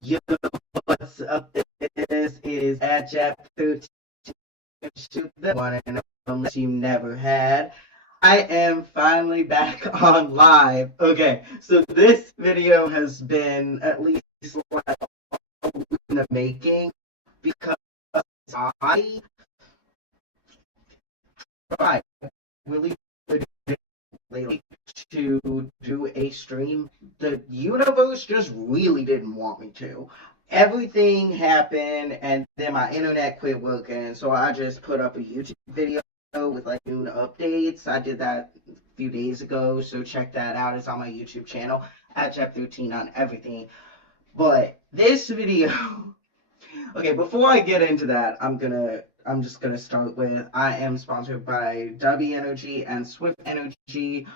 Yo, what's up? This is Adjap 13, the one and only you never had. I am finally back on live. Okay, so this video has been at least like in the making because I tried really lately to do a stream. The universe just really didn't want me to. Everything happened, and then my internet quit working, so I just put up a YouTube video with like new updates. I did that a few days ago, so check that out. It's on my YouTube channel at Jep13 on everything. But this video, okay, before I get into that, I'm just gonna start with I am sponsored by W Energy and Swift Energy.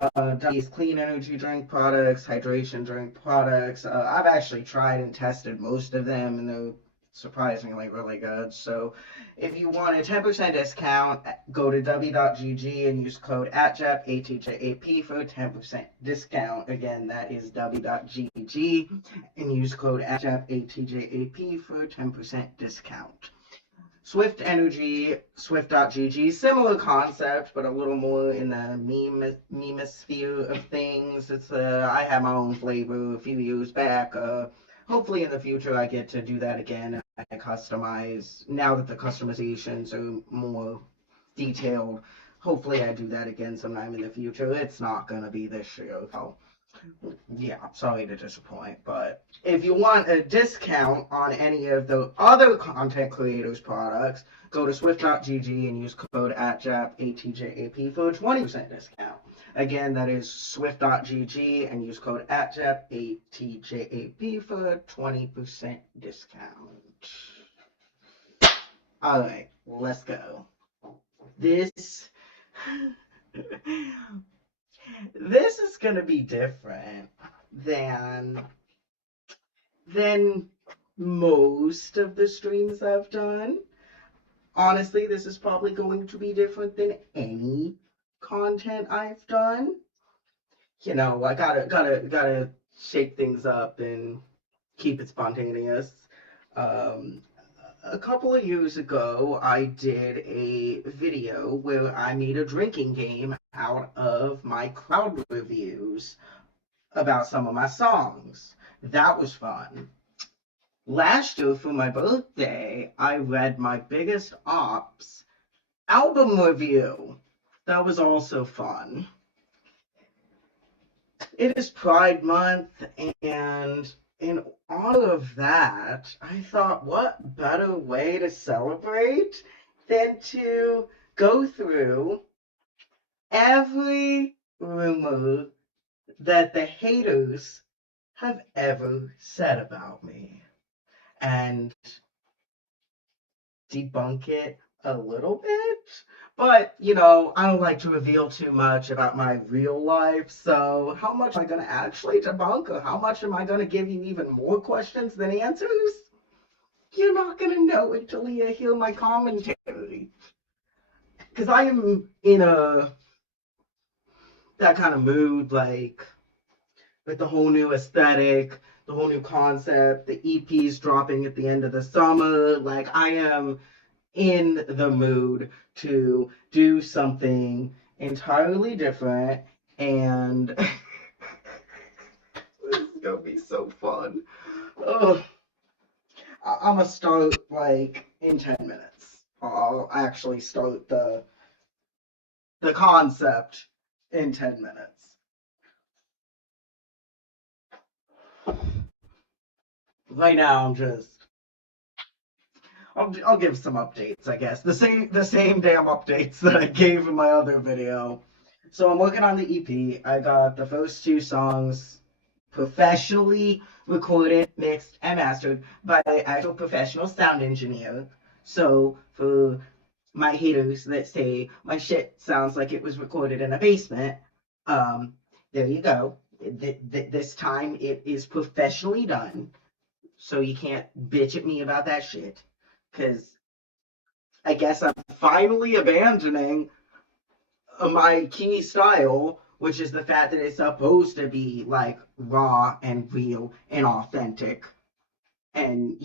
W's clean energy drink products, hydration drink products. I've actually tried and tested most of them, and they're surprisingly really good. So, if you want a 10% discount, go to w.gg and use code ATJAP, ATJAP, for a 10% discount. Again, that is w.gg and use code ATJAP, ATJAP, for a 10% discount. Swift Energy, Swift.gg, similar concept, but a little more in the meme sphere of things. I had my own flavor a few years back. Hopefully in the future I get to do that again. I customize, now that the customizations are more detailed, hopefully I do that again sometime in the future. It's not going to be this year, though. Yeah, sorry to disappoint, but if you want a discount on any of the other content creators' products, go to swift.gg and use code ATJAP, ATJAP, for a 20% discount. Again, that is swift.gg and use code ATJAP, ATJAP, for a 20% discount. Alright, let's go. This this is gonna be different than most of the streams I've done. Honestly, this is probably going to be different than any content I've done. You know, I gotta shake things up and keep it spontaneous. Um, a couple of years ago, I did a video where I made a drinking game out of my crowd reviews about some of my songs. That was fun. Last year, for my birthday, I read my Biggest Ops album review. That was also fun. It is Pride Month, and in honor of that, I thought, what better way to celebrate than to go through every rumor that the haters have ever said about me and debunk it a little bit. But, you know, I don't like to reveal too much about my real life, so how much am I going to actually debunk, or how much am I going to give you even more questions than answers? You're not going to know until you hear my commentary. Because I am in that kind of mood, like, with the whole new aesthetic, the whole new concept, the EPs dropping at the end of the summer. Like, I am in the mood to do something entirely different, and this is gonna be so fun. Oh, I'm gonna start like in 10 minutes. I'll actually start the concept in 10 minutes. Right now, I'll give some updates, I guess. The same damn updates that I gave in my other video. So I'm working on the EP. I got the first two songs professionally recorded, mixed, and mastered by an actual professional sound engineer. So for my haters that say my shit sounds like it was recorded in a basement, there you go. This time it is professionally done. So you can't bitch at me about that shit. Because I guess I'm finally abandoning my key style, which is the fact that it's supposed to be like raw and real and authentic. and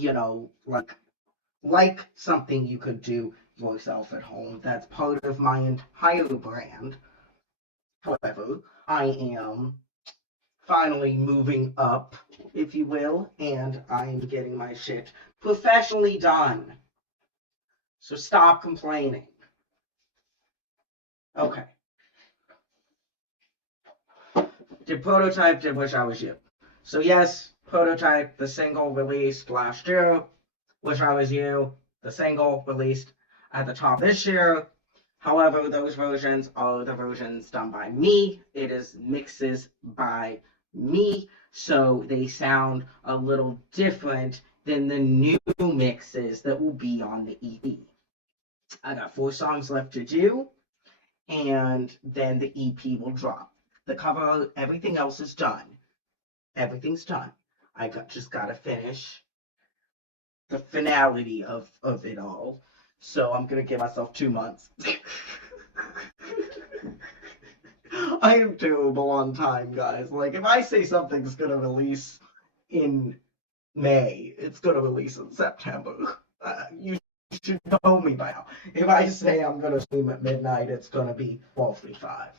like something you could do yourself at home. That's part of my entire brand. However, I am finally moving up, if you will, and I'm getting my shit professionally done. So stop complaining. Okay. Did Prototype did Wish I Was You. So yes, Prototype, the single released last year. Wish I Was You, the single released at the top this year. However, those versions are the versions done by me. It is mixes by me, so they sound a little different than the new mixes that will be on the EP. I got 4 songs left to do, and then the EP will drop. The cover, everything else is done. Everything's done. Just gotta finish the finality of it all. So I'm gonna give myself 2 months. I am terrible on time, guys. Like, if I say something's gonna release in May, it's gonna release in September. You should know me by now. If I say I'm gonna stream at midnight, it's gonna be 12:45.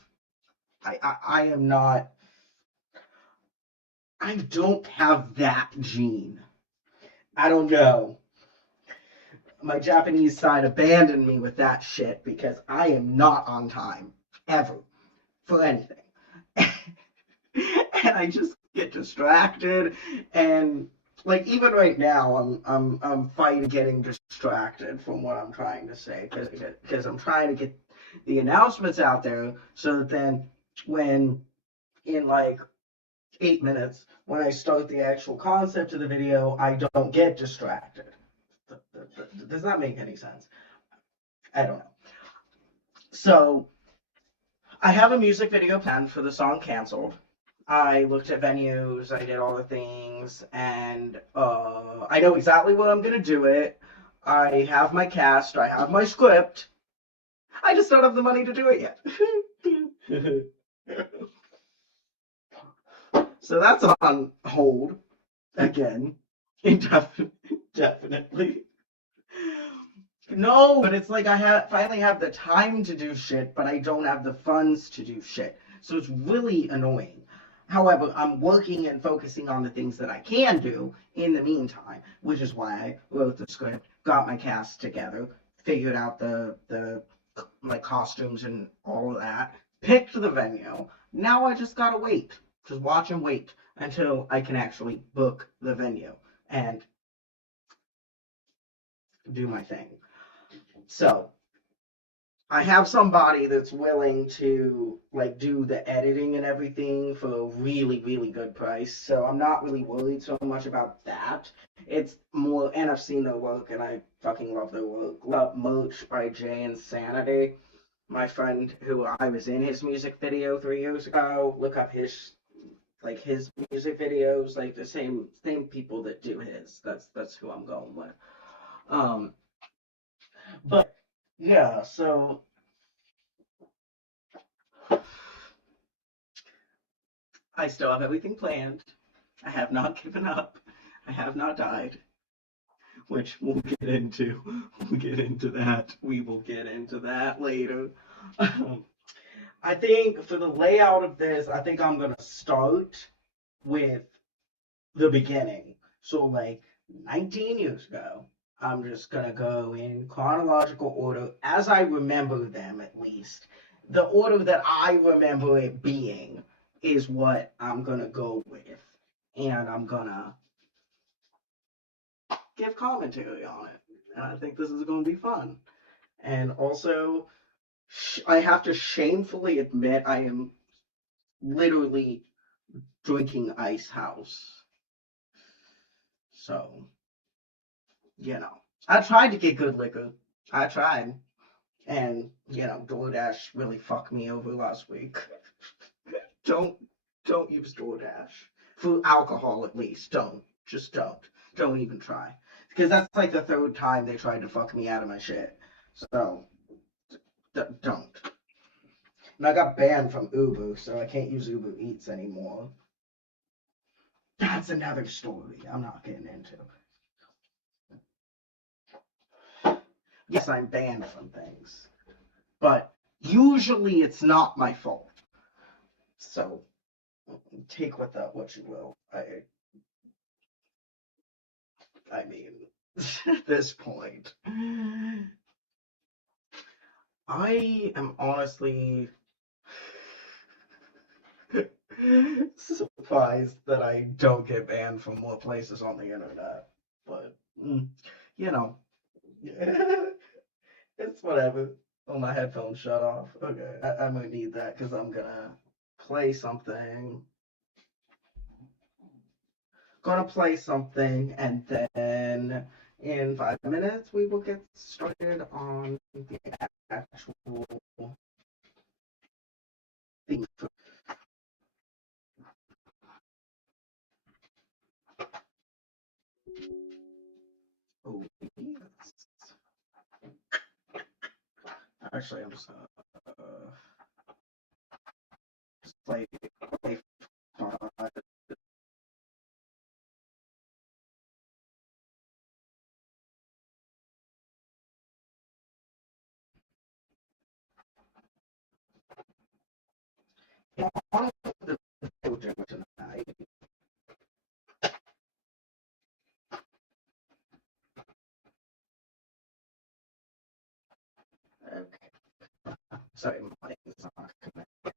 I am not. I don't have that gene. I don't know. My Japanese side abandoned me with that shit because I am not on time ever for anything. And I just get distracted, and like even right now I'm fighting getting distracted from what I'm trying to say because I'm trying to get the announcements out there so that then when in like 8 minutes when I start the actual concept of the video I don't get distracted. Does that make any sense? I don't know. So I have a music video planned for the song Cancelled. I looked at venues, I did all the things, and I know exactly what I'm going to do it. I have my cast, I have my script. I just don't have the money to do it yet. So that's on hold again, indefinitely. No, but it's like finally have the time to do shit, but I don't have the funds to do shit. So it's really annoying. However, I'm working and focusing on the things that I can do in the meantime, which is why I wrote the script, got my cast together, figured out the like costumes and all of that, picked the venue. Now I just gotta wait. Just watch and wait until I can actually book the venue and do my thing. So I have somebody that's willing to like do the editing and everything for a really, really good price. So I'm not really worried so much about that. It's more, and I've seen their work and I fucking love their work. Love Merch by Jay Insanity. My friend who I was in his music video 3 years ago. Look up his music videos, like the same people that do his. That's who I'm going with. Um but yeah, so I still have everything planned. I have not given up. I have not died, which we'll get into. We'll get into that. We will get into that later. I think for the layout of this, I think I'm going to start with the beginning. So, like 19 years ago, I'm just going to go in chronological order as I remember them, at least. The order that I remember it being is what I'm going to go with. And I'm going to give commentary on it. And I think this is going to be fun. And also, I have to shamefully admit I am literally drinking Ice House. So, I tried to get good liquor. I tried. And, DoorDash really fucked me over last week. Don't use DoorDash. For alcohol, at least. Don't. Just don't. Don't even try. Because that's like the third time they tried to fuck me out of my shit. So, don't. And I got banned from Uber, so I can't use Uber Eats anymore. That's another story I'm not getting into. yes, I'm banned from things, but usually it's not my fault. So take with that what you will. I mean, at this point, I am honestly surprised that I don't get banned from more places on the internet. But, you know, it's whatever. Oh, my headphones shut off. Okay, I'm gonna need that because I'm gonna play something. Gonna play something, and then in 5 minutes we will get started on the actual theme. Oh, yes. Actually, I'm just gonna just play 5. On the video tonight. Okay. Sorry, my mic is not connected.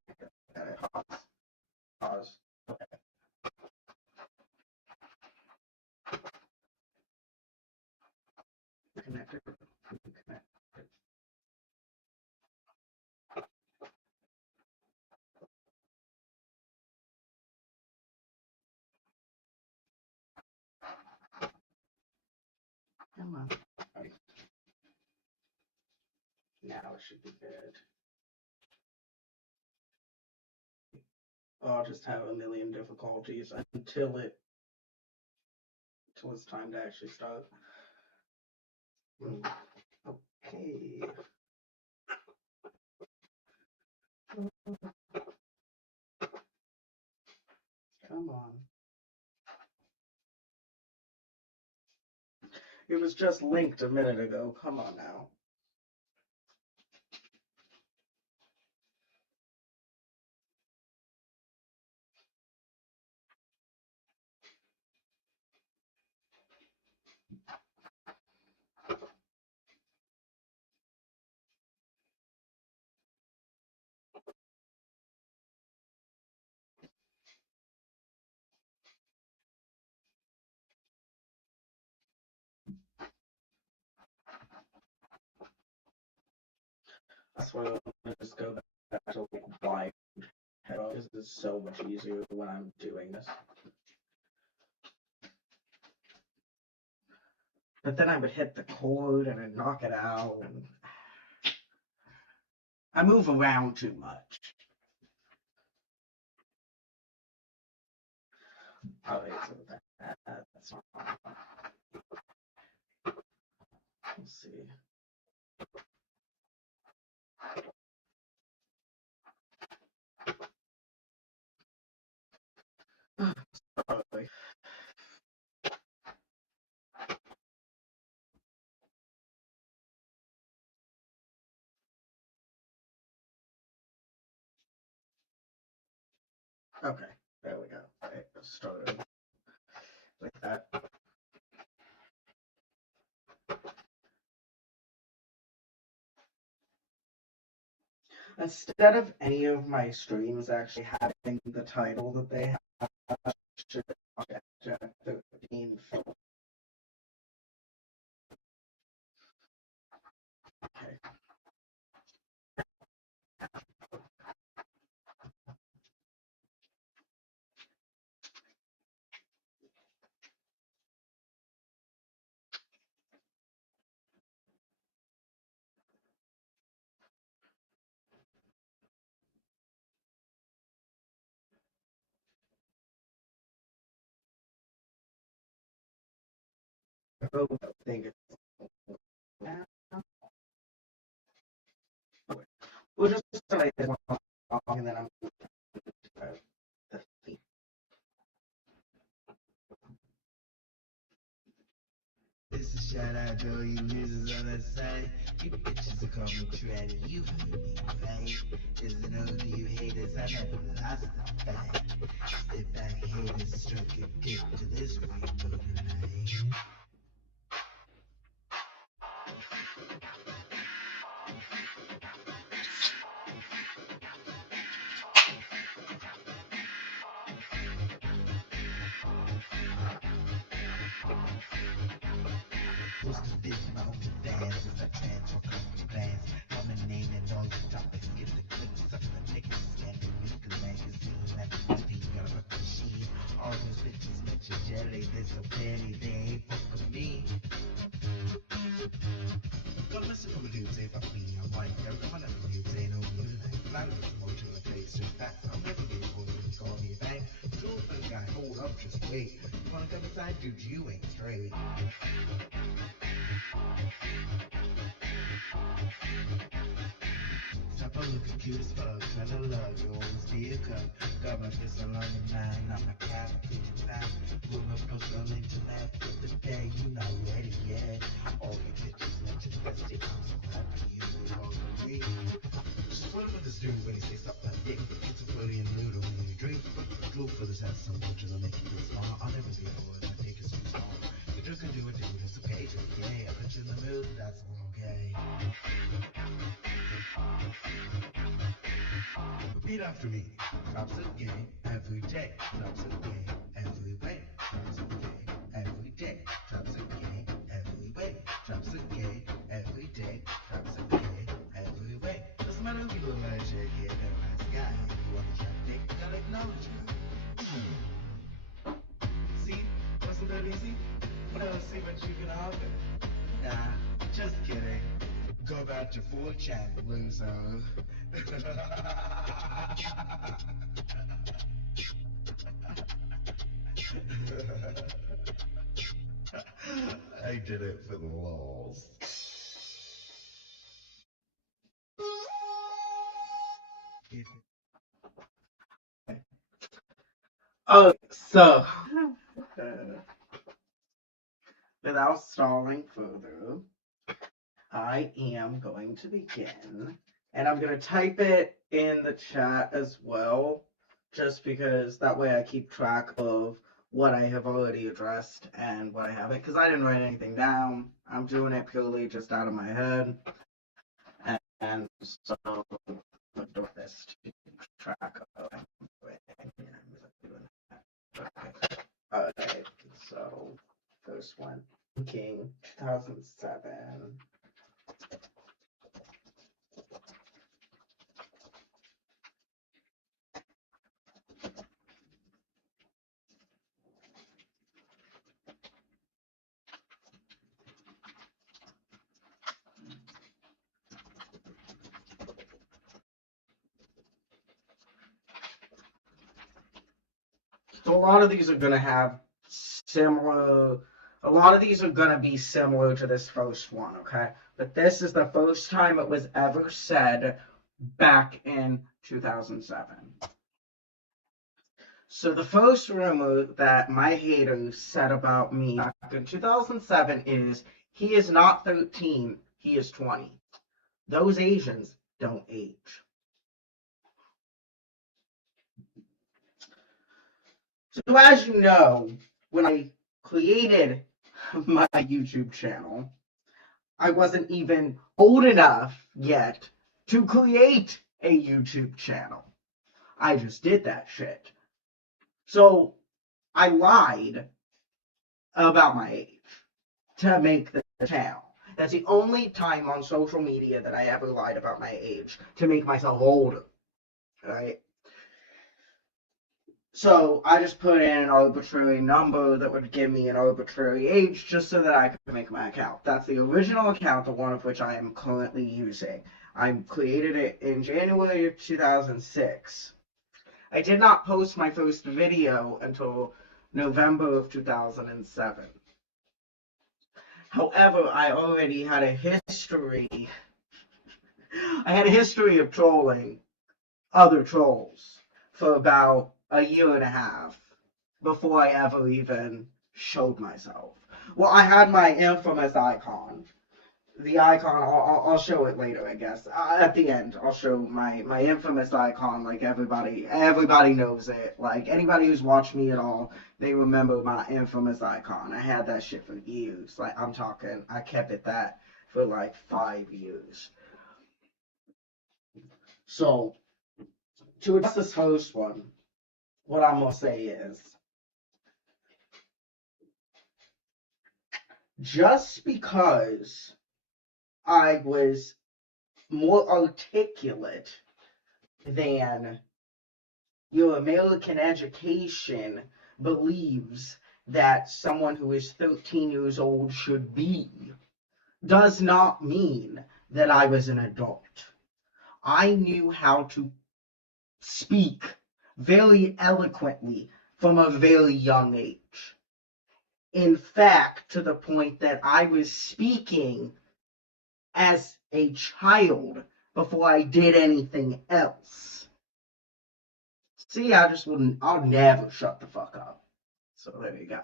Pause. Okay. Connected. Connected. Come on. Right. Now it should be good. I'll just have a million difficulties until it's time to actually start. Okay. Come on. It was just linked a minute ago. Come on now. That's why I'm gonna just go back to like wide head because it's so much easier when I'm doing this. But then I would hit the chord and I'd knock it out, and I move around too much. Alright, so that's let's see. Sorry. Okay, there we go. Okay, started with that. Instead of any of my streams actually having the title that they have, I should Jack 13 film. Okay. I think it's we'll just say this one and then I'm the theme. It's a shout out to all you losers on that side. You bitches will call me tranny, you heard me right. There's an ode to you haters, I never lost the fight. Step back haters, stroke your dick to this rainbow tonight. What's the big mountain dance? It's a transfer country glance. Dominating all your topics, get the clicks, suck the tickets, standing with the magazine. At the speed of a machine. All those bitches met your jelly, they're so petty, they ain't fucking me. Don't listen to the dudes say fuck me, I'm white. Everyone of the dudes ain't over the night. A lot of this emotion I play so fast. I'll never be able to call me back. True for the guy, hold up, just wait. You wanna come inside, dude, you ain't straight. Stop a looking cute as fuck, trying to love you, always be a cup. Got my fist along the nine, I'm a cat, bitch, back. Put my post on internet, but the day you not ready yet. All you bitches manifested, I'm so happy you all agree. Just put up with this dude when he says stuff like dick. It's a floaty and noodle when you drink. Drool for this house so much it'll make you feel small. I'll never be able to take it so small. The drink can do it, dude, it's okay, just gay. I put you in the mood, that's okay. Repeat after me. Drops of gay every day. Drops of gay every way. Drops of gay every day. Drops of gay every way. Drops of gay every day. Drops of gay every way. Doesn't matter if you look like a chick, yeah, they're a nice guy. If you want to try to dick, you gotta acknowledge me. See? Wasn't that easy? Well, see what you can offer. Nah, just kidding. Go back to 4chan, loser. I did it for the lols. Oh, so without stalling further, I am going to begin, and I'm going to type it in the chat as well, just because that way I keep track of what I have already addressed and what I haven't, because I didn't write anything down. I'm doing it purely just out of my head, and so I'm doing this to keep track of okay, so first one, King, 2007. So a lot of these are going to have similar, a lot of these are going to be similar to this first one, okay? But this is the first time it was ever said back in 2007. So the first rumor that my haters said about me back in 2007 is he is not 13, he is 20. Those Asians don't age. So as you know, when I created my YouTube channel, I wasn't even old enough yet to create a YouTube channel. I just did that shit. So I lied about my age to make the channel. That's the only time on social media that I ever lied about my age to make myself older. Right? So I just put in an arbitrary number that would give me an arbitrary age just so that I could make my account. That's the original account, the one of which I am currently using. I created it in January of 2006. I did not post my first video until November of 2007. However, I already had a history. I had a history of trolling other trolls for about a year and a half before I ever even showed myself. Well, I had my infamous icon. The icon, I'll show it later, I guess. At the end, I'll show my infamous icon. Like everybody knows it. Like anybody who's watched me at all, they remember my infamous icon. I had that shit for years. Like I'm talking, I kept it that for like 5 years. So to address this first one, what I'm gonna say is, just because I was more articulate than your American education believes that someone who is 13 years old should be, does not mean that I was an adult. I knew how to speak very eloquently from a very young age. In fact, to the point that I was speaking as a child before I did anything else. See, I'll never shut the fuck up. So there you go.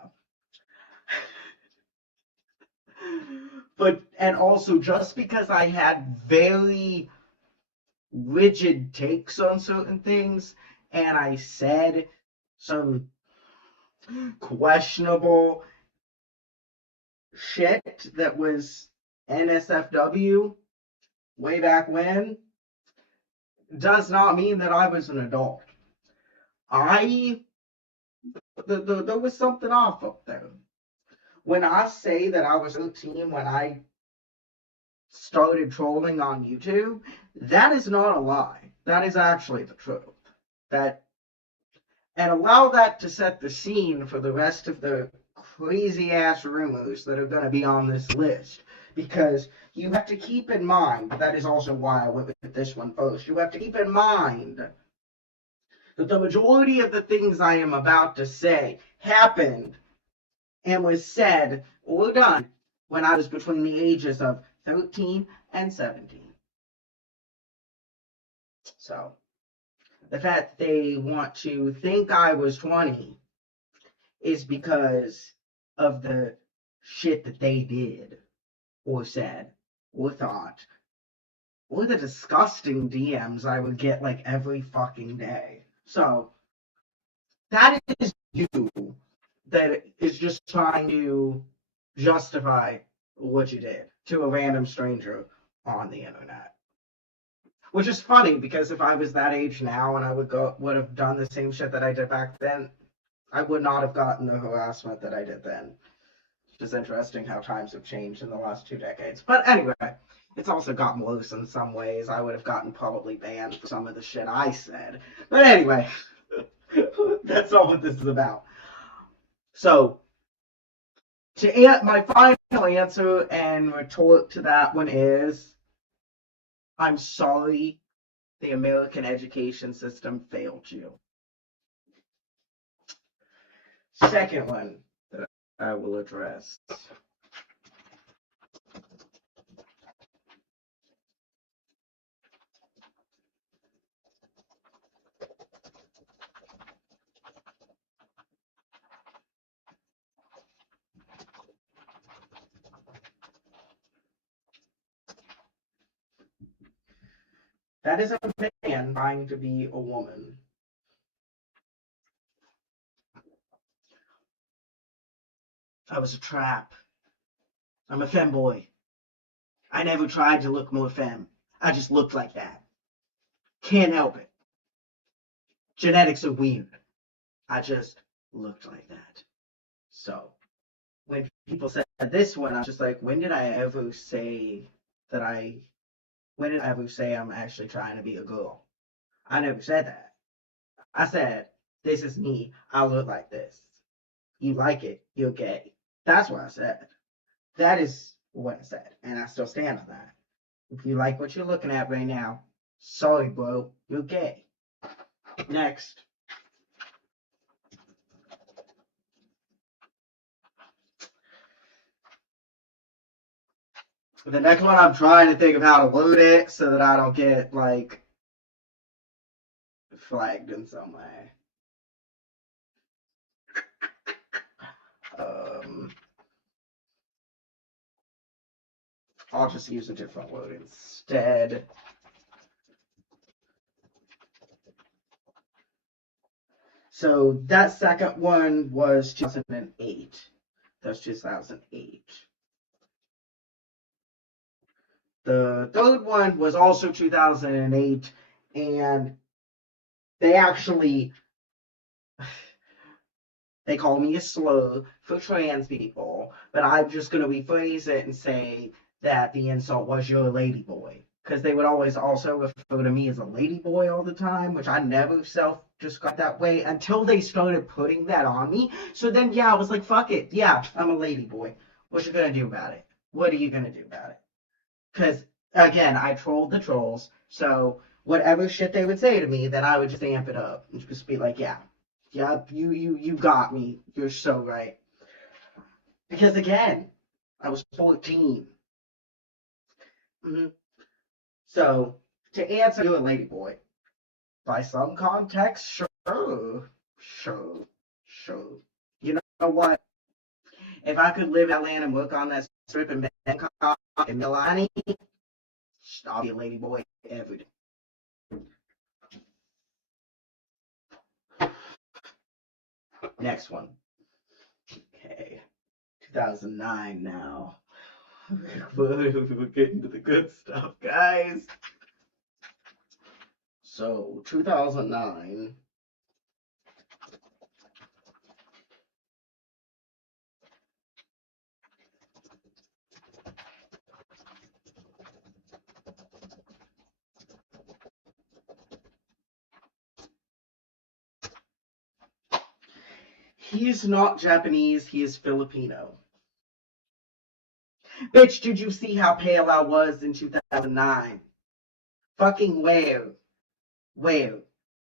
And also, just because I had very rigid takes on certain things, and I said some questionable shit that was NSFW way back when, does not mean that I was an adult. There was something off up there. When I say that I was 13 when I started trolling on YouTube, that is not a lie. That is actually the truth. And allow that to set the scene for the rest of the crazy ass rumors that are going to be on this list. Because you have to keep in mind, that is also why I went with this one first. You have to keep in mind that the majority of the things I am about to say happened and was said or done when I was between the ages of 13 and 17. So, the fact that they want to think I was 20 is because of the shit that they did, or said, or thought, or the disgusting DMs I would get like every fucking day. So, that is you that is just trying to justify what you did to a random stranger on the internet. Which is funny because if I was that age now and I would have done the same shit that I did back then, I would not have gotten the harassment that I did then. It's just interesting how times have changed in the last 2 decades. But anyway, it's also gotten worse in some ways. I would have gotten probably banned for some of the shit I said. But anyway, that's not what this is about. So, my final answer and retort to that one is, I'm sorry the American education system failed you. Second one that I will address. That is a man trying to be a woman. I was a trap. I'm a femboy. I never tried to look more femme. I just looked like that. Can't help it. Genetics are weird. I just looked like that. So, when people said this one, I was just like, when did I ever say I'm actually trying to be a girl? I never said that. I said, this is me. I look like this. You like it, you're gay. That's what I said. That is what I said. And I still stand on that. If you like what you're looking at right now, sorry, bro, you're gay. Next. The next one, I'm trying to think of how to load it so that I don't get, like, flagged in some way. I'll just use a different word instead. So that second one was 2008. That's 2008. The third one was also 2008, and they actually they call me a slur for trans people, but I'm just gonna rephrase it and say that the insult was you're a lady boy. Because they would always also refer to me as a lady boy all the time, which I never self described that way until they started putting that on me. So then, yeah, I was like, fuck it. Yeah, I'm a lady boy. What you gonna do about it? What are you gonna do about it? Because, again, I trolled the trolls. So whatever shit they would say to me, then I would just amp it up and just be like, yeah, yeah, you got me. You're so right. Because again, I was 14. Mm-hmm. So to answer, you're a ladyboy. By some context, sure, sure, sure. You know what? If I could live in Atlanta and work on that strip in Bangkok and Milani, I'll be a ladyboy every day. Next one. Okay. 2009 now. We're getting to the good stuff, guys. So, 2009. He's not Japanese, he is Filipino. Bitch, did you see how pale I was in 2009? Fucking where? Where?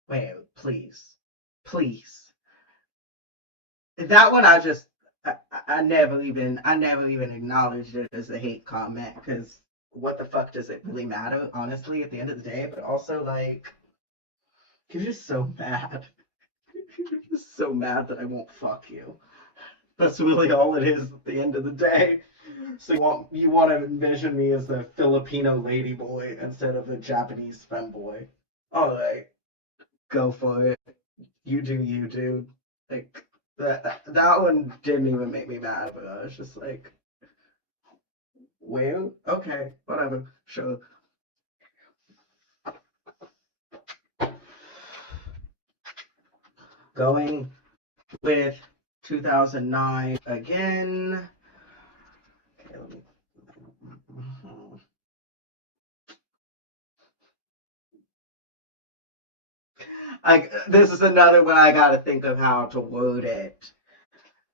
Where? Please. Please. That one I never even acknowledged it as a hate comment because what the fuck does it really matter, honestly, at the end of the day? But also, like, you're just so mad. You're just so mad that I won't fuck you. That's really all it is at the end of the day. So you want to envision me as a Filipino ladyboy instead of a Japanese femboy. Alright, go for it. You do you, dude. Like that one didn't even make me mad, but I was just like, well, okay, whatever, sure. Going with 2009 again. Okay, let me. This is another one I gotta think of how to word it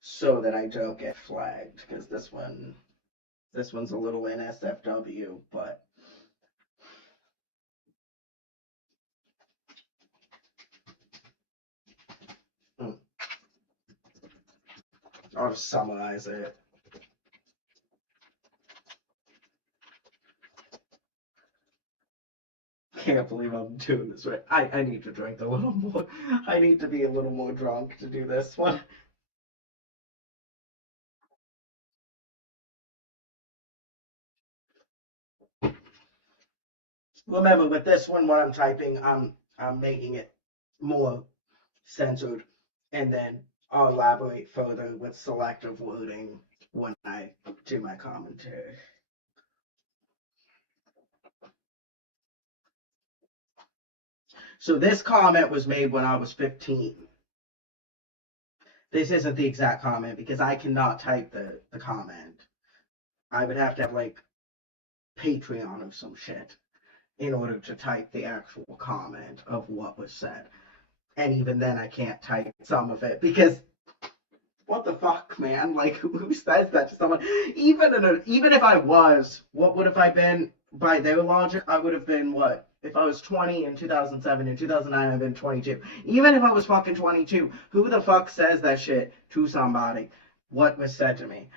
so that I don't get flagged because this one's a little NSFW, but I'll just summarize it. Can't believe I'm doing this right. I need to drink a little more. I need to be a little more drunk to do this one. Remember, with this one, what I'm typing, I'm making it more censored, and then I'll elaborate further with selective wording when I do my commentary. So this comment was made when I was 15. This isn't the exact comment because I cannot type the comment. I would have to have like Patreon or some shit in order to type the actual comment of what was said. And even then, I can't type some of it because what the fuck, man? Like, who says that to someone? Even if I was, what would have I been? By their logic, I would have been what? If I was 20 in 2007, in 2009, I've been 22. Even if I was fucking 22, who the fuck says that shit to somebody? What was said to me?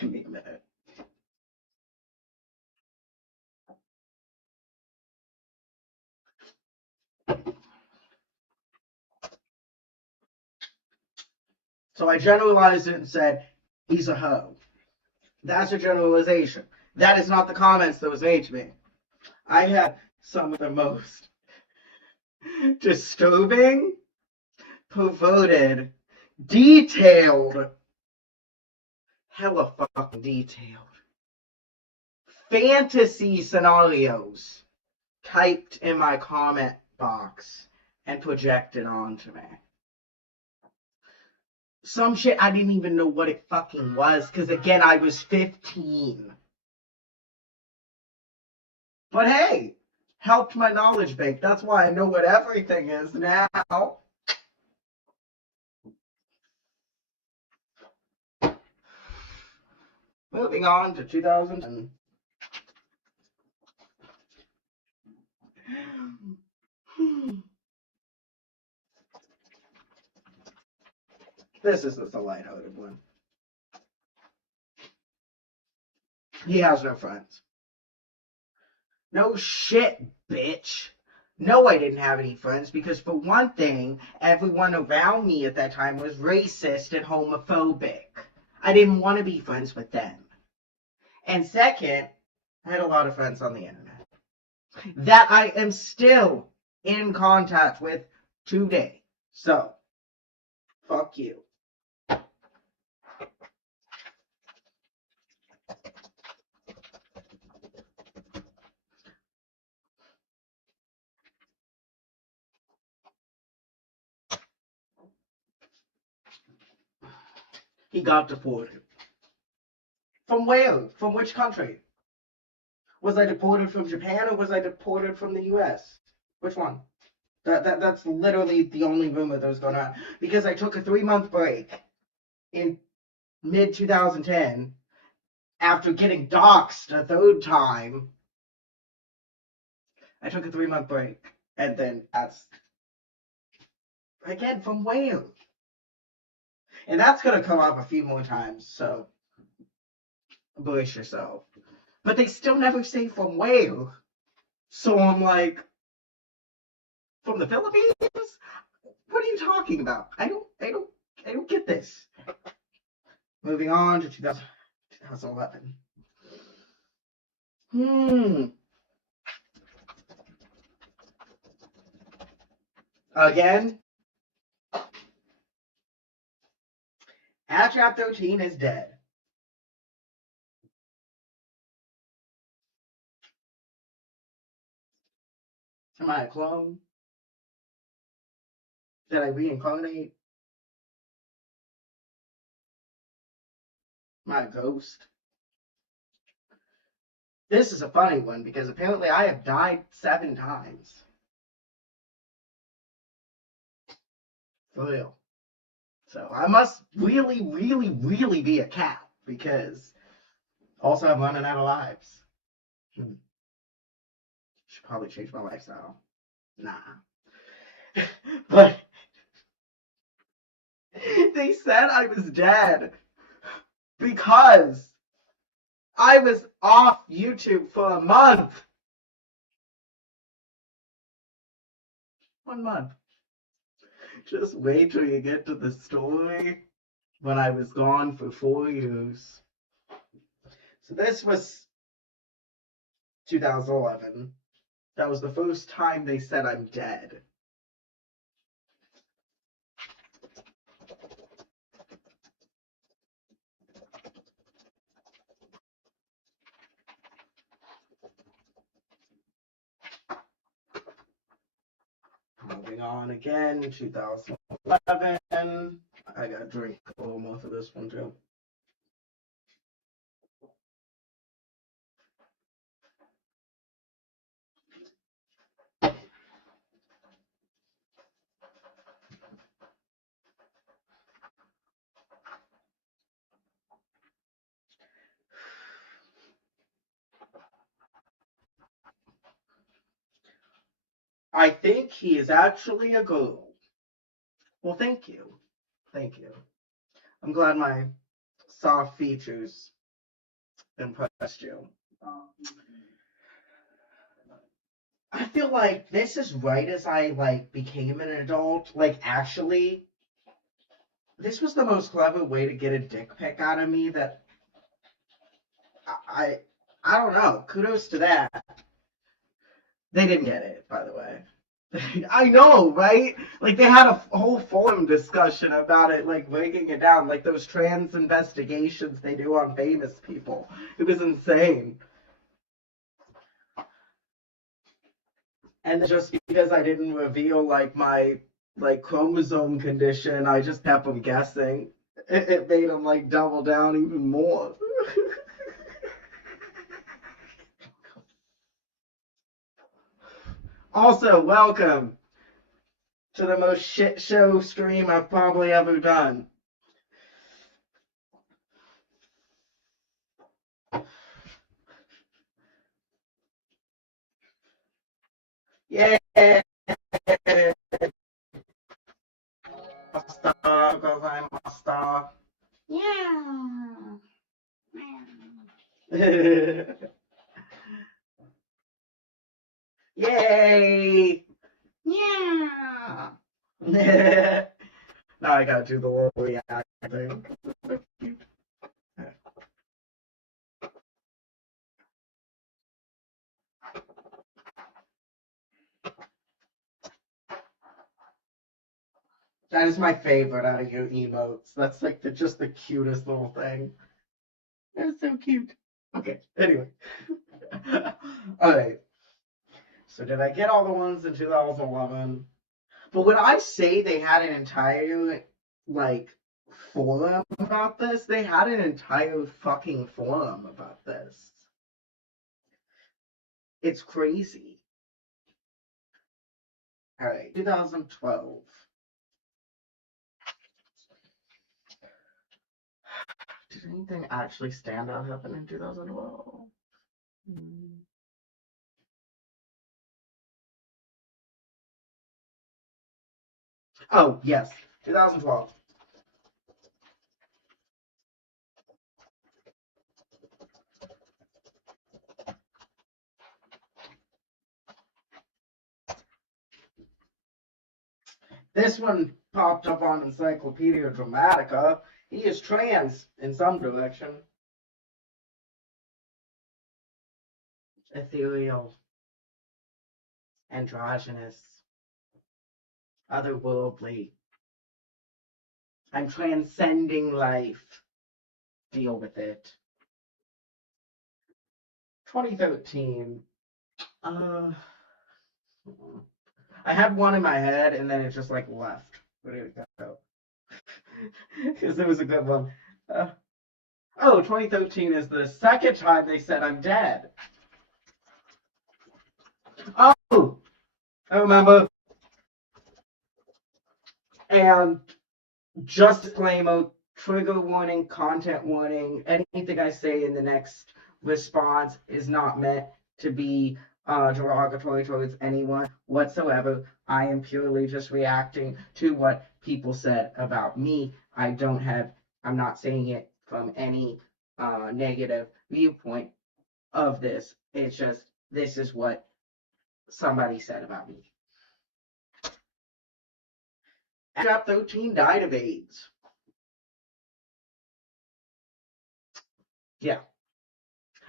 Give me a minute. So I generalized it and said, he's a hoe. That's a generalization. That is not the comments that was made to me. I had some of the most disturbing, perverted, detailed, hella fucking detailed fantasy scenarios typed in my comment box and projected onto me. Some shit I didn't even know what it fucking was, because again, I was 15. But hey, helped my knowledge bank. That's why I know what everything is now. Moving on to 2010. This is just a lighthearted one. He has no friends. No shit, bitch. No, I didn't have any friends because, for one thing, everyone around me at that time was racist and homophobic. I didn't want to be friends with them. And second, I had a lot of friends on the internet that I am still in contact with today. So, fuck you. He got deported. From where? From which country? Was I deported from Japan or was I deported from the US? Which one? That's literally the only rumor that was going on. Because I took a 3-month break in mid 2010 after getting doxxed a third time. I took a 3-month break. And then that's, again, from where? And that's going to come up a few more times, so brace yourself. But they still never say from where. So I'm like, from the Philippines? What are you talking about? I don't get this. Moving on to 2011. Again, Attrap 13 is dead. Am I a clone? Did I reincarnate? Am I a ghost? This is a funny one because apparently I have died 7 times. For real. So I must really, really, really be a cat because also I'm running out of lives. Should probably change my lifestyle. Nah. But they said I was dead because I was off YouTube for a month. 1 month. Just wait till you get to the story when I was gone for 4 years. So this was 2011. That was the first time they said I'm dead. Moving on again, 2011. I gotta drink a little more for this one too. I think he is actually a girl. Well, thank you. Thank you. I'm glad my soft features impressed you. I feel like this is right as I became an adult. Actually, this was the most clever way to get a dick pic out of me that I I don't know. Kudos to that. They didn't get it, by the way. I know, right? Like they had a whole forum discussion about it, like breaking it down, like those trans investigations they do on famous people. It was insane. And just because I didn't reveal like my like chromosome condition, I just kept them guessing. It made them like double down even more. Also, welcome to the most shit show stream I've probably ever done. Yeah, star because I'm a star. Yeah. Yay! Yeah. Now I gotta do the little react thing. That is my favorite out of your emotes. That's like just the cutest little thing. They're so cute. Okay, anyway. Alright. So did I get all the ones in 2011? But when I say they had an entire, like, forum about this, they had an entire fucking forum about this. It's crazy. Alright, 2012. Did anything actually stand out happen in 2012? Oh, yes, 2012. This one popped up on Encyclopedia Dramatica. He is trans in some direction. Ethereal. Androgynous. Otherworldly. I'm transcending life. Deal with it. 2013. I had one in my head and then it just like left. Where did it go? Because it was a good one. 2013 is the second time they said I'm dead. Oh, I remember. And just disclaimer, trigger warning, content warning, anything I say in the next response is not meant to be derogatory towards anyone whatsoever. I am purely just reacting to what people said about me. I'm not saying it from any negative viewpoint of this. It's just, this is what somebody said about me. Chap 13 died of AIDS. Yeah.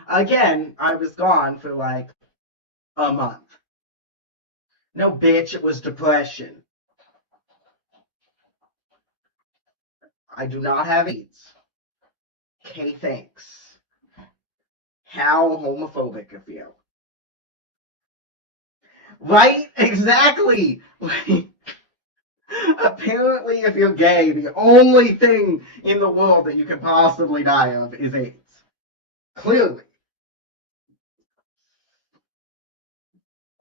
Again, I was gone for like a month. No, bitch, it was depression. I do not have AIDS. Okay, thanks. How homophobic I feel. Right? Exactly. Apparently, if you're gay, the only thing in the world that you can possibly die of is AIDS. Clearly.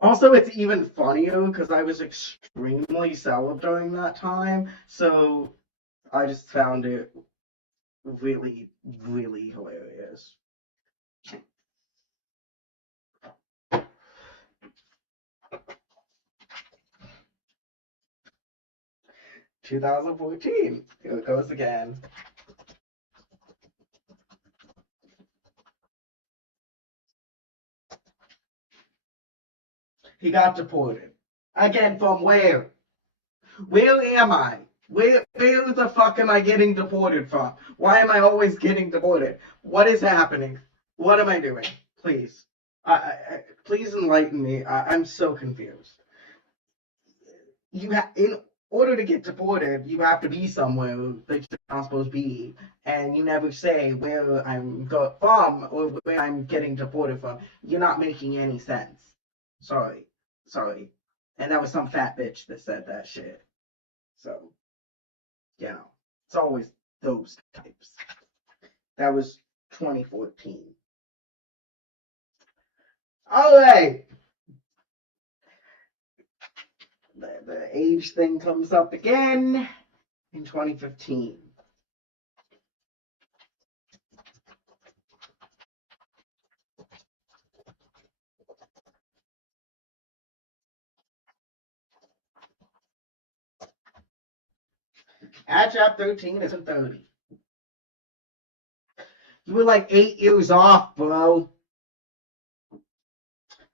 Also, it's even funnier because I was extremely celib during that time, so I just found it really, really hilarious. 2014. Here it goes again. He got deported. Again, from where? Where am I? Where the fuck am I getting deported from? Why am I always getting deported? What is happening? What am I doing? Please. Please enlighten me. I'm so confused. In order to get deported, you have to be somewhere that you're not supposed to be, and you never say where from or where I'm getting deported from. You're not making any sense. Sorry, sorry, and that was some fat bitch that said that shit. So it's always those types. That was 2014. All right, the age thing comes up again in 2015. At Chap 13 isn't 30. You were like 8 years off, bro.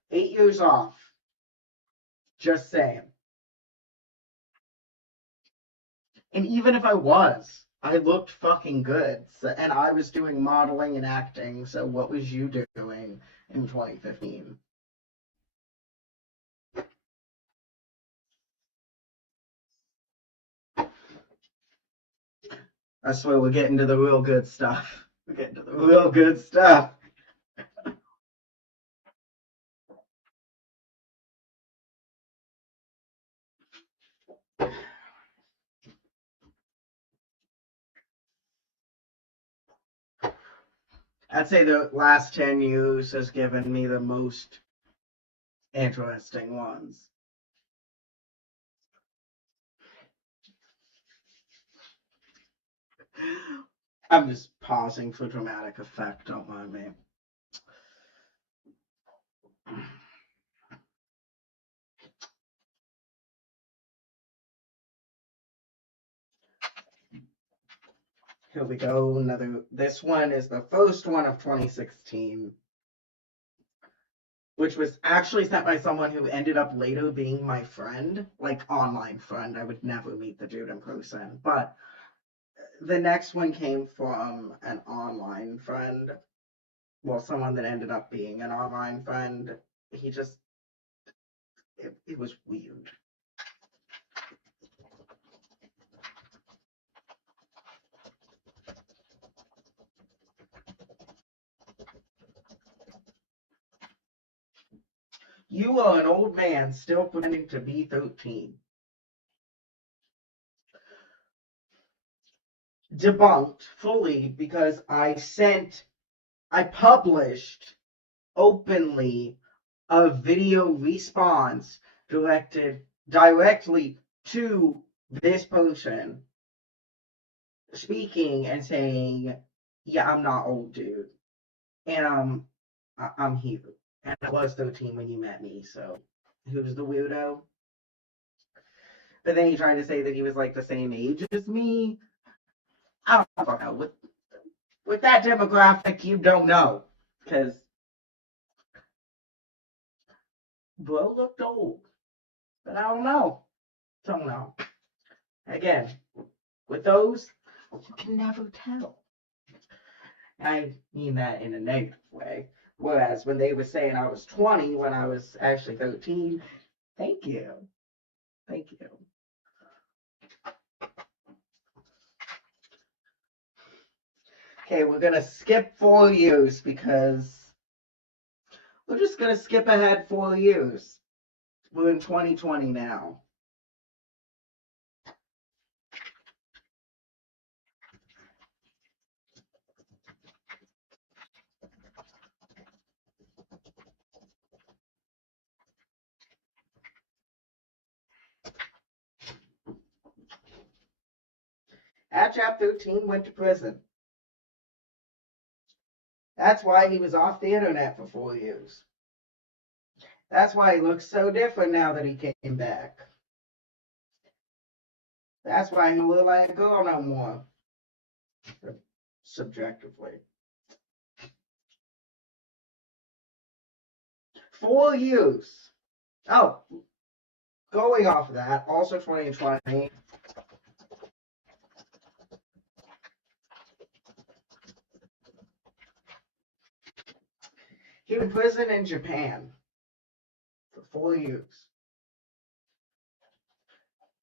8 years off. Just saying. And even if I was, I looked fucking good. So, and I was doing modeling and acting. So what was you doing in 2015? I swear we're getting to the real good stuff. We're getting to the real good stuff. I'd say the last 10 years has given me the most interesting ones. I'm just pausing for dramatic effect, don't mind me. Here we go. This one is the first one of 2016, which was actually sent by someone who ended up later being my friend, like online friend. I would never meet the dude in person. But the next one came from an online friend. Well, someone that ended up being an online friend. He just, it was weird. You are an old man still pretending to be 13. Debunked fully because I published openly a video response directed directly to this person speaking and saying, "Yeah, I'm not old, dude, and I'm here, and I was 13 when you met me, so who's the weirdo?" But then he tried to say that he was like the same age as me. I don't know. With that demographic, you don't know, because bro looked old, but I don't know. Don't know. Again, with those, you can never tell. I mean that in a negative way. Whereas when they were saying I was 20 when I was actually 13, thank you. Thank you. Okay, we're going to skip 4 years because we're just going to skip ahead 4 years. We're in 2020 now. Chap 13 went to prison. That's why he was off the internet for 4 years. That's why he looks so different now that he came back. That's why he look like a girl no more. Subjectively. 4 years. Oh, going off of that, also 2020, He was in prison in Japan for 4 years.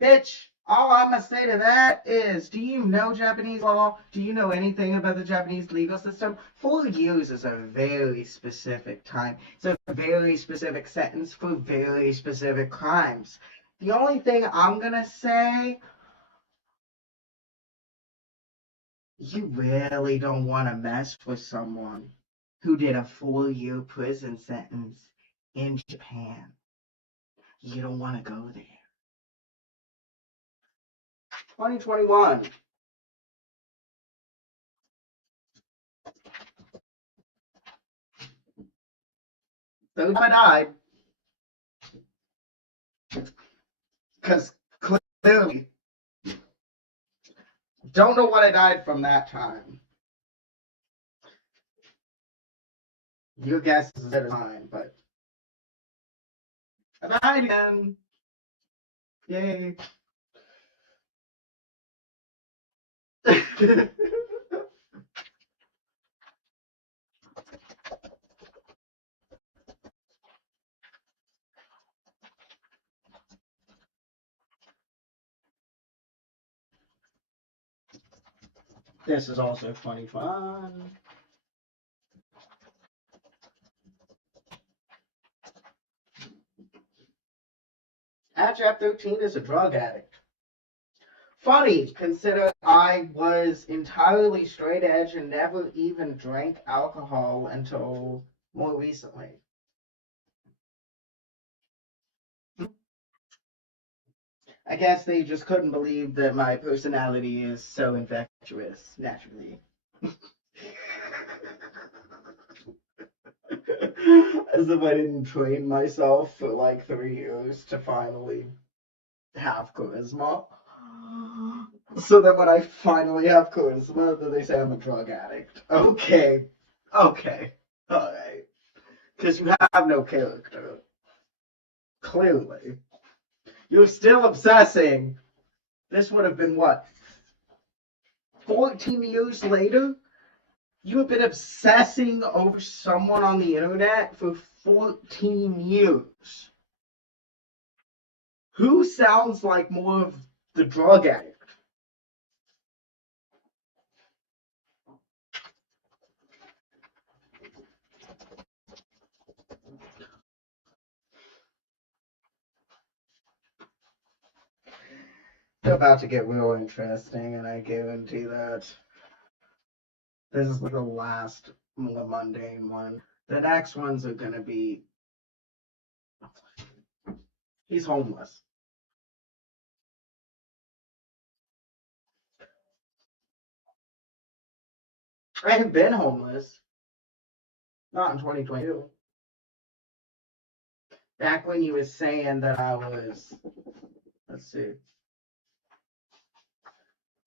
Bitch, all I'm gonna say to that is, do you know Japanese law? Do you know anything about the Japanese legal system? 4 years is a very specific time. It's a very specific sentence for very specific crimes. The only thing I'm gonna say, you really don't want to mess with someone who did a 4 year prison sentence in Japan. You don't want to go there. 2021. Third time I died. Because clearly, don't know what I died from that time. Your guess is as good as mine, but I died again. Yay. This is also funny fun. Chap 13 is a drug addict. Funny, consider I was entirely straight edge and never even drank alcohol until more recently. I guess they just couldn't believe that my personality is so infectious, naturally. As if I didn't train myself for like 3 years to finally have charisma. So that when I finally have charisma, then they say I'm a drug addict. Okay. Okay. Alright. Because you have no character. Clearly. You're still obsessing. This would have been what? 14 years later? You have been obsessing over someone on the internet for 14 years. Who sounds like more of the drug addict? It's about to get real interesting, and I guarantee that this is the last more mundane one. The next ones are gonna be he's homeless. I have been homeless, not in 2022. Back when you was saying that I was, let's see.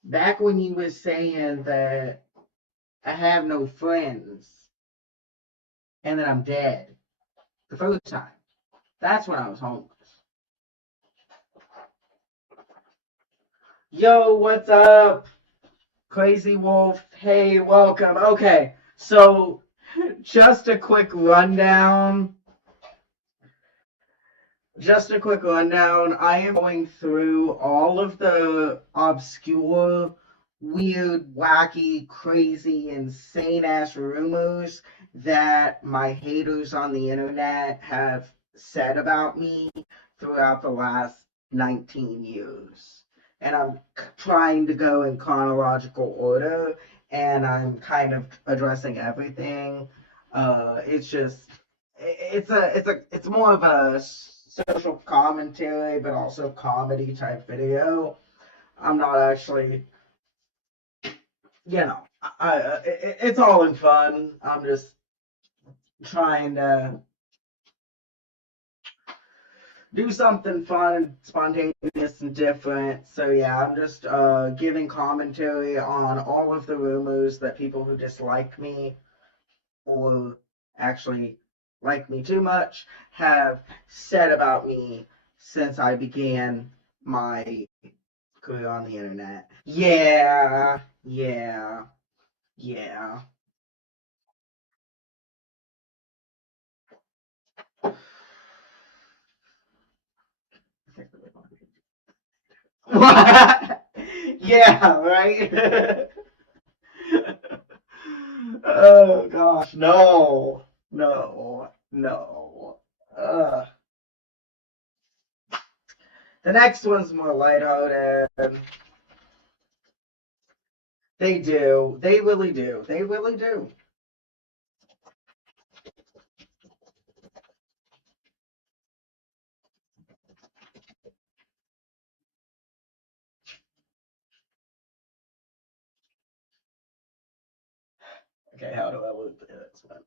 Back when you was saying that I have no friends and that I'm dead the first time. That's when I was homeless. Yo, what's up? Crazy Wolf, hey, welcome. Okay, so just a quick rundown. Just a quick rundown. I am going through all of the obscure, weird, wacky, crazy, insane ass rumors that my haters on the internet have said about me throughout the last 19 years. And I'm trying to go in chronological order, and I'm kind of addressing everything. It's just it's more of a social commentary, but also comedy type video. I'm not actually, it's all in fun. I'm just trying to do something fun, spontaneous, and different. So yeah, I'm just giving commentary on all of the rumors that people who dislike me or actually like me too much have said about me since I began my career on the internet. Yeah, yeah, yeah. What? Yeah, right? Oh gosh, no. No. No. The next one's more lighthearted. They do. They really do. They really do. Okay, how do I loop this one?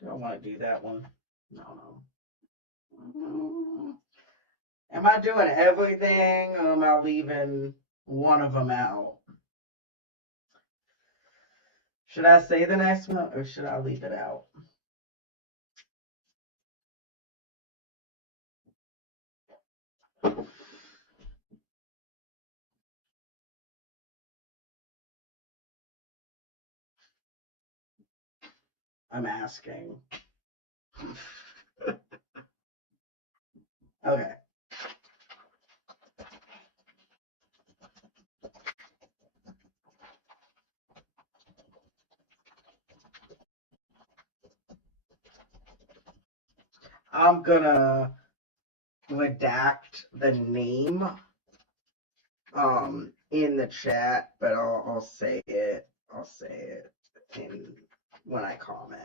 Do I want to do that one? No, no. Am I doing everything or am I leaving one of them out? Should I say the next one or should I leave it out? I'm asking. Okay. I'm gonna redact the name in the chat, but I'll say it. I'll say it in when I comment.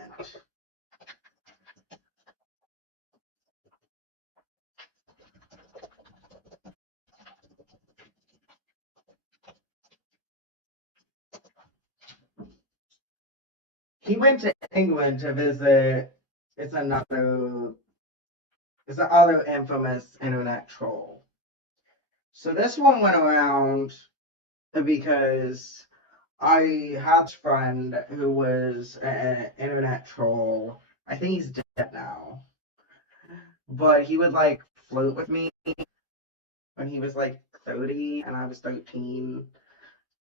He went to England to visit. It's another. It's another infamous internet troll. So this one went around because I had a friend who was an internet troll. I think he's dead now. But he would like flirt with me when he was like 30 and I was 13.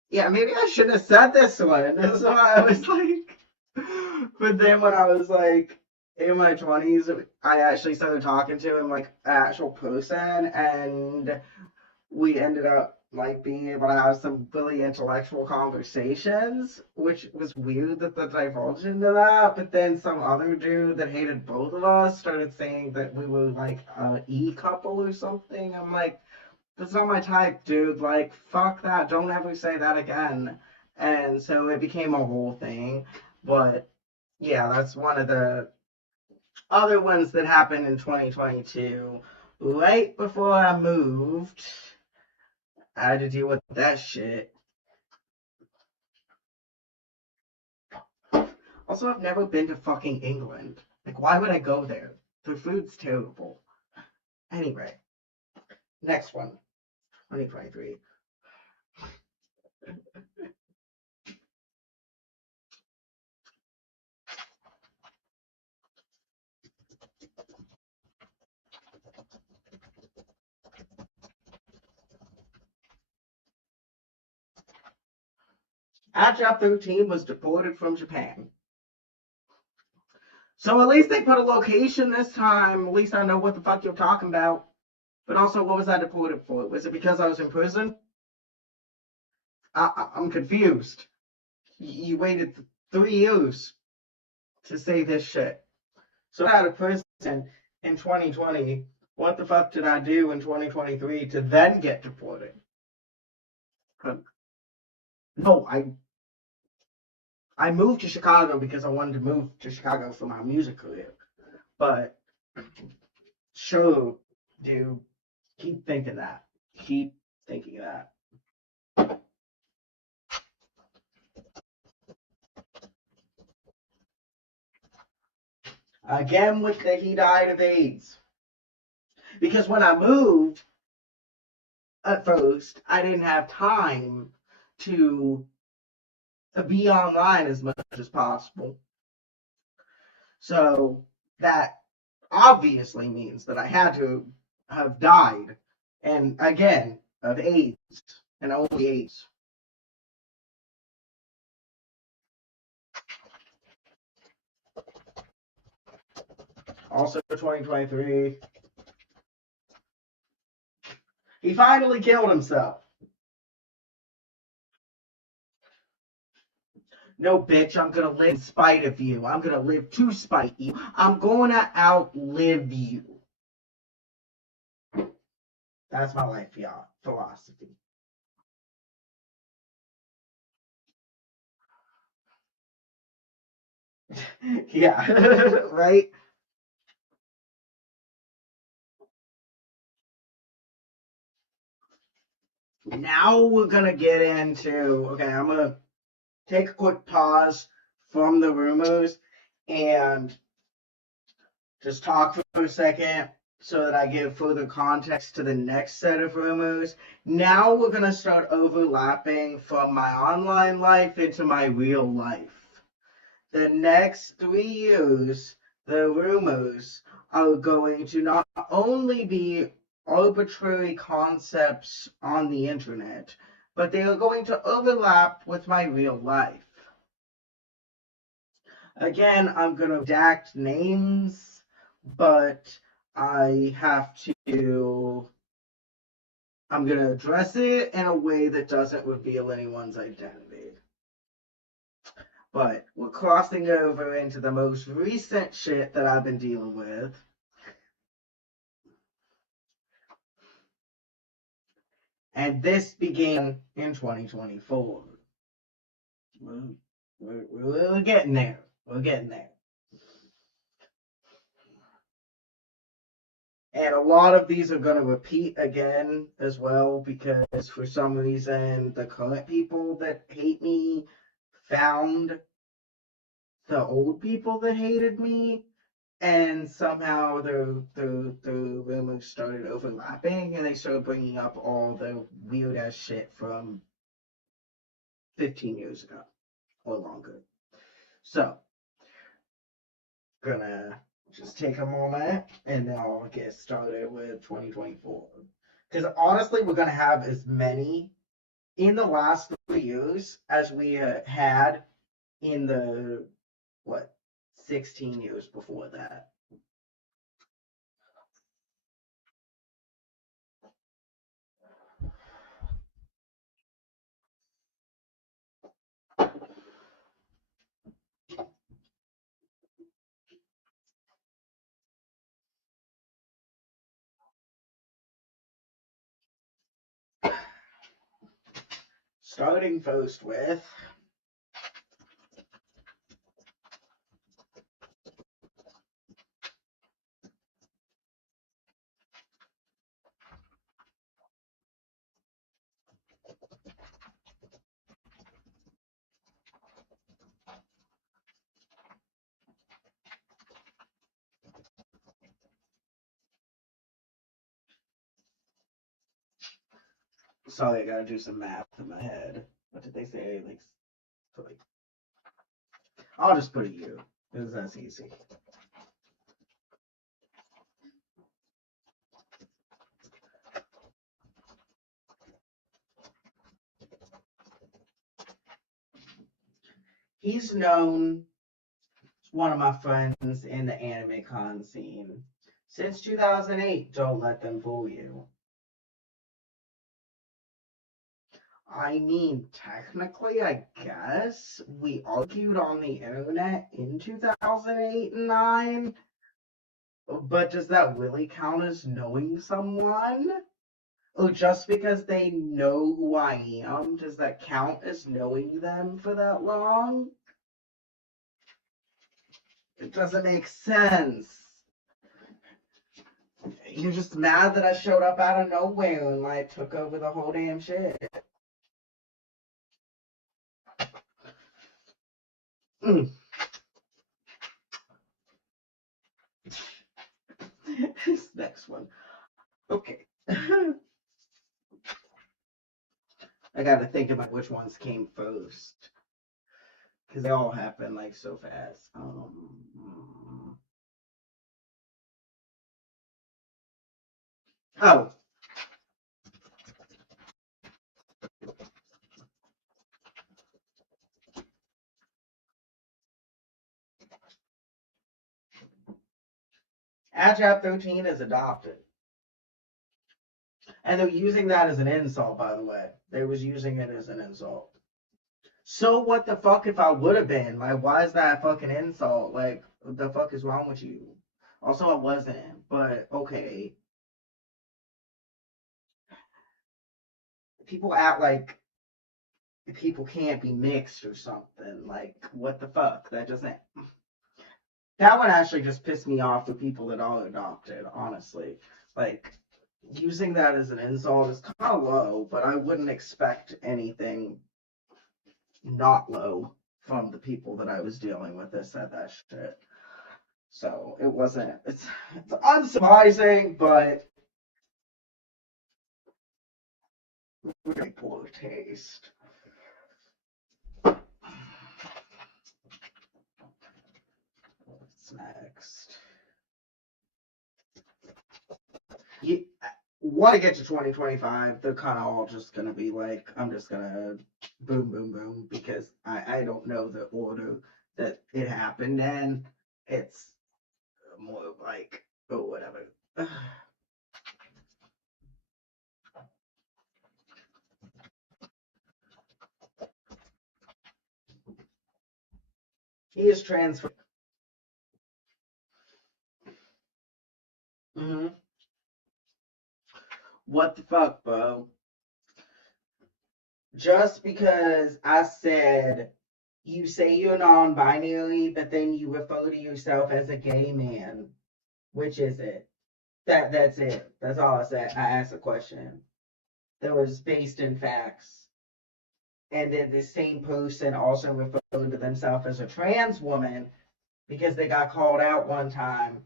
Yeah, maybe I shouldn't have said this one. That's why I was like. But then when I was like in my 20s, I actually started talking to him like an actual person, and we ended up like being able to have some really intellectual conversations, which was weird that they divulged into that. But then some other dude that hated both of us started saying that we were like a couple or something. I'm like, that's not my type, dude. Like, fuck that. Don't ever say that again. And so it became a whole thing. But yeah, that's one of the other ones that happened in 2022. Right before I moved, I had to deal with that shit. Also, I've never been to fucking England. Like, why would I go there? The food's terrible. Anyway, next one, 2023. Job 13 was deported from Japan. So at least they put a location this time. At least I know what the fuck you're talking about. But also, what was I deported for? Was it because I was in prison? I'm confused. You waited 3 years to say this shit. So out of prison in 2020, what the fuck did I do in 2023 to then get deported? No, I moved to Chicago because I wanted to move to Chicago for my music career. But sure, dude, keep thinking that. Keep thinking that. Again with the he died of AIDS. Because when I moved, at first, I didn't have time to be online as much as possible. So that obviously means that I had to have died And again, of AIDS, and only AIDS. Also 2023. He finally killed himself. No, bitch, I'm gonna live in spite of you. I'm gonna live to spite you. I'm gonna outlive you. That's my life, y'all. Philosophy. Yeah, right? Now we're gonna get into. Okay, I'm gonna take a quick pause from the rumors and just talk for a second so that I give further context to the next set of rumors. Now we're going to start overlapping from my online life into my real life. The next 3 years, the rumors are going to not only be arbitrary concepts on the internet, but they are going to overlap with my real life. Again, I'm going to redact names, but I have to. I'm going to address it in a way that doesn't reveal anyone's identity. But we're crossing over into the most recent shit that I've been dealing with. And this began in 2024. We're getting there. We're getting there. And a lot of these are going to repeat again as well because for some reason the current people that hate me found the old people that hated me, and somehow the rumors started overlapping and they started bringing up all the weird ass shit from 15 years ago or longer. So, gonna just take a moment and then I'll get started with 2024. Because honestly, we're going to have as many in the last 3 years as we had in the, 16 years before that. Starting first with sorry, I gotta do some math in my head. What did they say? Like, I'll just put a U. Because that's easy. He's known as one of my friends in the anime con scene since 2008. Don't let them fool you. I mean, technically, I guess we argued on the internet in 2008 and 9, but does that really count as knowing someone? Or just because they know who I am, does that count as knowing them for that long? It doesn't make sense. You're just mad that I showed up out of nowhere and like took over the whole damn shit. Mm. This next one. Okay. I gotta think about which ones came first. Because they all happen like so fast. Oh, ABSURD 13 is adopted. And they're using that as an insult, by the way. They was using it as an insult. So what the fuck if I would have been? Like, why is that a fucking insult? Like, what the fuck is wrong with you? Also, I wasn't, but okay. People act like people can't be mixed or something. Like, what the fuck? That doesn't. That one actually just pissed me off for people that are adopted, honestly. Like, using that as an insult is kind of low, but I wouldn't expect anything not low from the people that I was dealing with that said that shit. So it wasn't. It's unsurprising, but very poor taste. What's next? You want to get to 2025? They're kind of all just gonna be like, I'm just gonna boom, boom, boom, because I don't know the order that it happened, and it's more like, oh, whatever. He is transferred. Mm-hmm. What the fuck, bro? Just because I said you say you're non-binary, but then you refer to yourself as a gay man. Which is it? That's it. That's all I said. I asked a question that was based in facts. And then the same person also referred to themselves as a trans woman because they got called out one time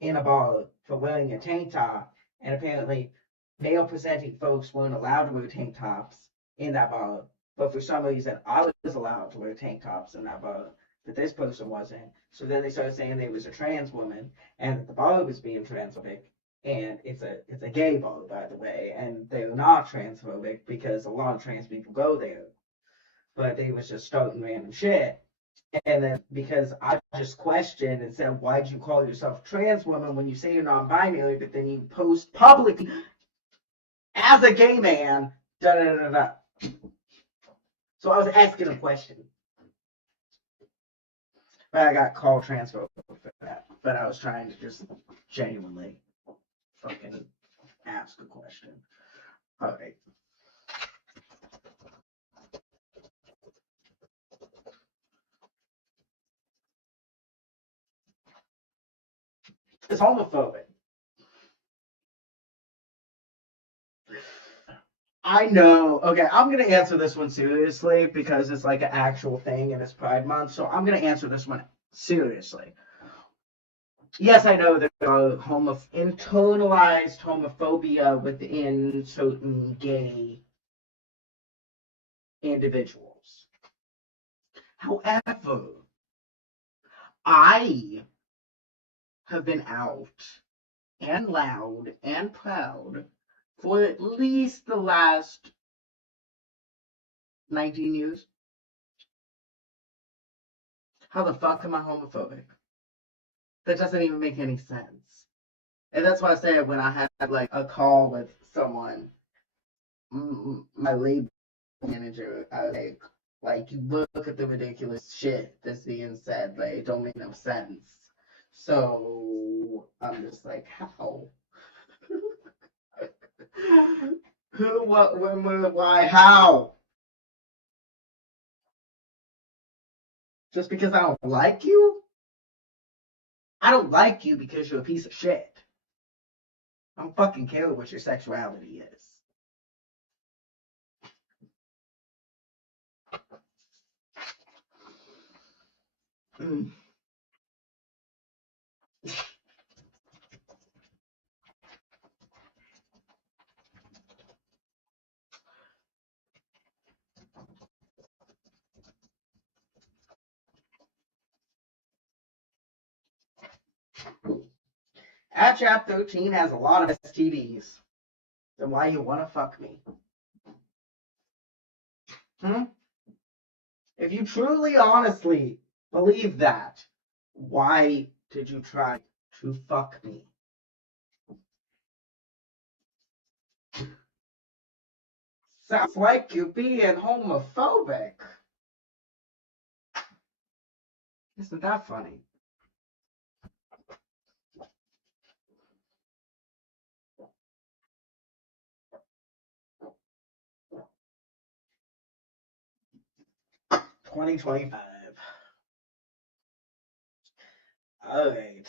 in a bar for wearing a tank top. And apparently, male presenting folks weren't allowed to wear tank tops in that bar. But for some reason, I was allowed to wear tank tops in that bar, but this person wasn't. So then they started saying they was a trans woman and that the bar was being transphobic. And it's a gay bar, by the way, and they're not transphobic because a lot of trans people go there. But they was just starting random shit. And then because I just questioned and said, why'd you call yourself a trans woman when you say you're non-binary, but then you post publicly as a gay man, da da da da. So I was asking a question. But I got called transphobic for that. But I was trying to just genuinely fucking ask a question. Alright. It's homophobic. I know. Okay, I'm gonna answer this one seriously because it's like an actual thing and it's Pride Month. So I'm gonna answer this one seriously. Yes, I know there are internalized homophobia within certain gay individuals. However, I have been out and loud and proud for at least the last 19 years. How the fuck am I homophobic? That doesn't even make any sense. And that's why I said when I had like a call with someone, my label manager, I was like, you look at the ridiculous shit that's being said, like, it don't make no sense. So I'm just like, how? Who, what, when, where, why, how? Just because I don't like you? I don't like you because you're a piece of shit. I don't fucking care what your sexuality is. Mm. ABSURD 13 has a lot of STDs. Then why you wanna fuck me? Hmm? If you truly, honestly believe that, why did you try to fuck me? Sounds like you're being homophobic. Isn't that funny? $20.25. All right.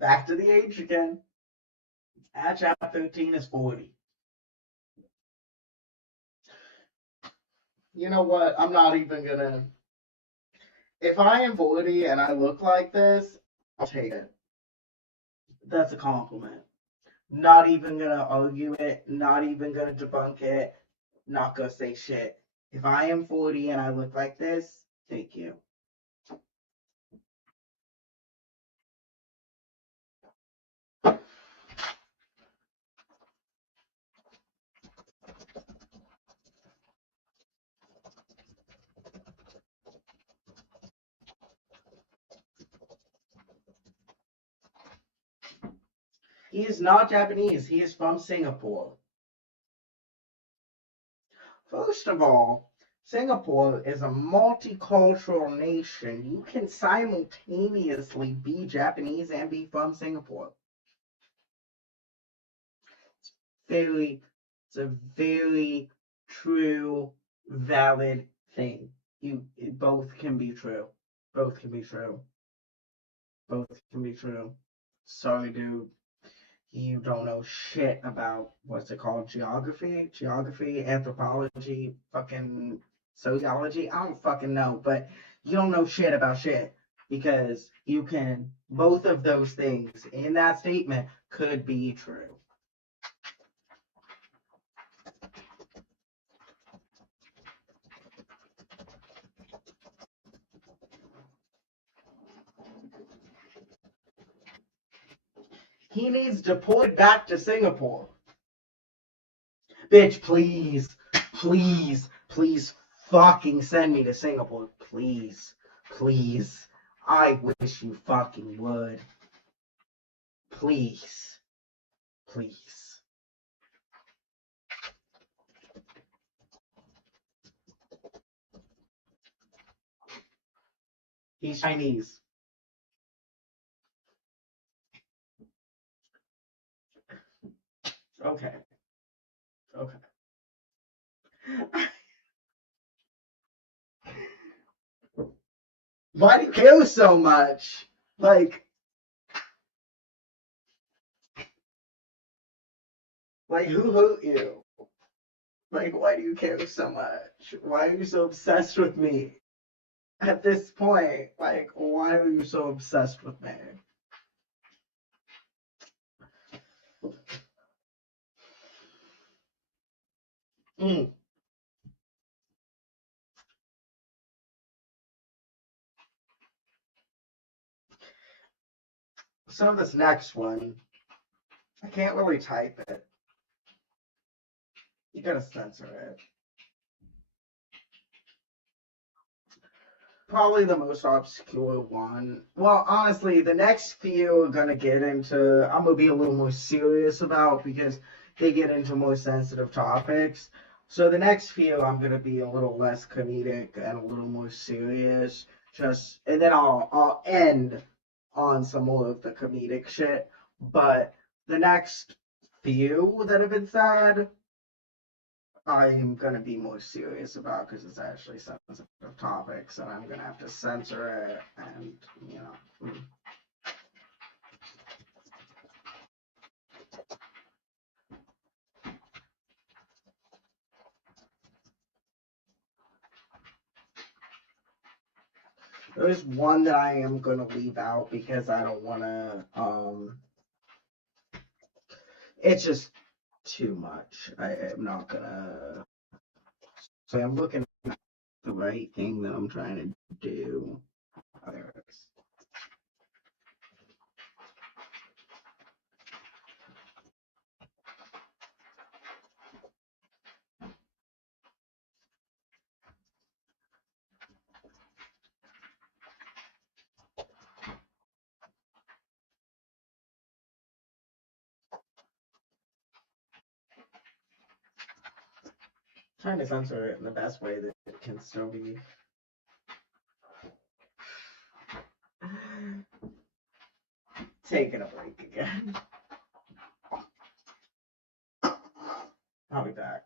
Back to the age again. At chapter 13 is 40. You know what? I'm not even gonna. If I am 40 and I look like this, I'll take it. That's a compliment. Not even gonna argue it, not even gonna debunk it, not gonna say shit. If I am 40 and I look like this, thank you. He is not Japanese, he is from Singapore. First of all, Singapore is a multicultural nation. You can simultaneously be Japanese and be from Singapore. It's a very true, valid thing. Both can be true. Both can be true. Both can be true. Sorry, dude. You don't know shit about what's it called? Geography, anthropology, fucking sociology. I don't fucking know, but you don't know shit about shit because you can. Both of those things in that statement could be true. He needs deported back to Singapore. Bitch, please, please fucking send me to Singapore. Please, please. I wish you fucking would. Please, please. He's Chinese. Okay. Okay. Why do you care so much? Like who hurt you? Like, why do you care so much? Why are you so obsessed with me? At this point, like, why are you so obsessed with me? Mm. So this next one, I can't really type it. You gotta censor it. Probably the most obscure one. Well, honestly, the next few are gonna get into. I'm gonna be a little more serious about because they get into more sensitive topics. So the next few, I'm gonna be a little less comedic and a little more serious. And then I'll end on some more of the comedic shit. But the next few that have been said, I'm gonna be more serious about because it's actually sensitive topics, and I'm gonna have to censor it, and you know. There's one that I am gonna leave out because I don't wanna. It's just too much. I am not gonna. So I'm looking at the right thing that I'm trying to do. There it is. Trying to censor it in the best way that it can still be. Taking a break again. I'll be back.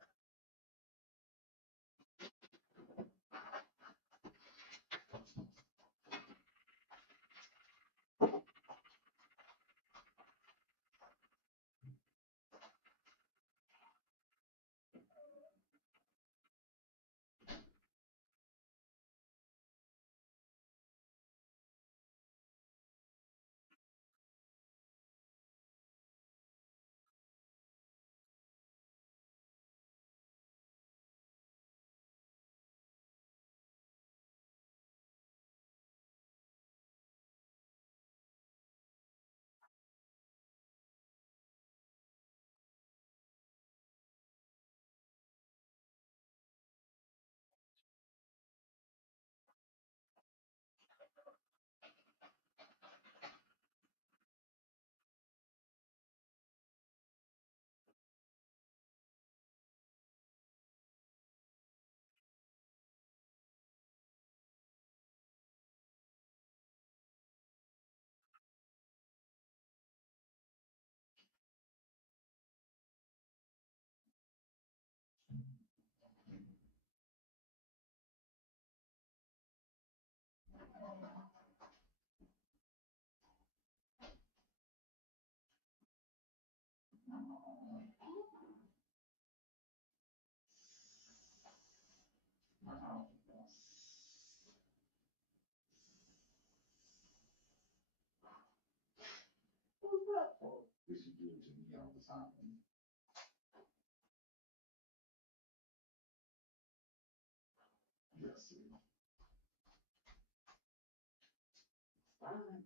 This you do it to me all the time. Yes. Fine.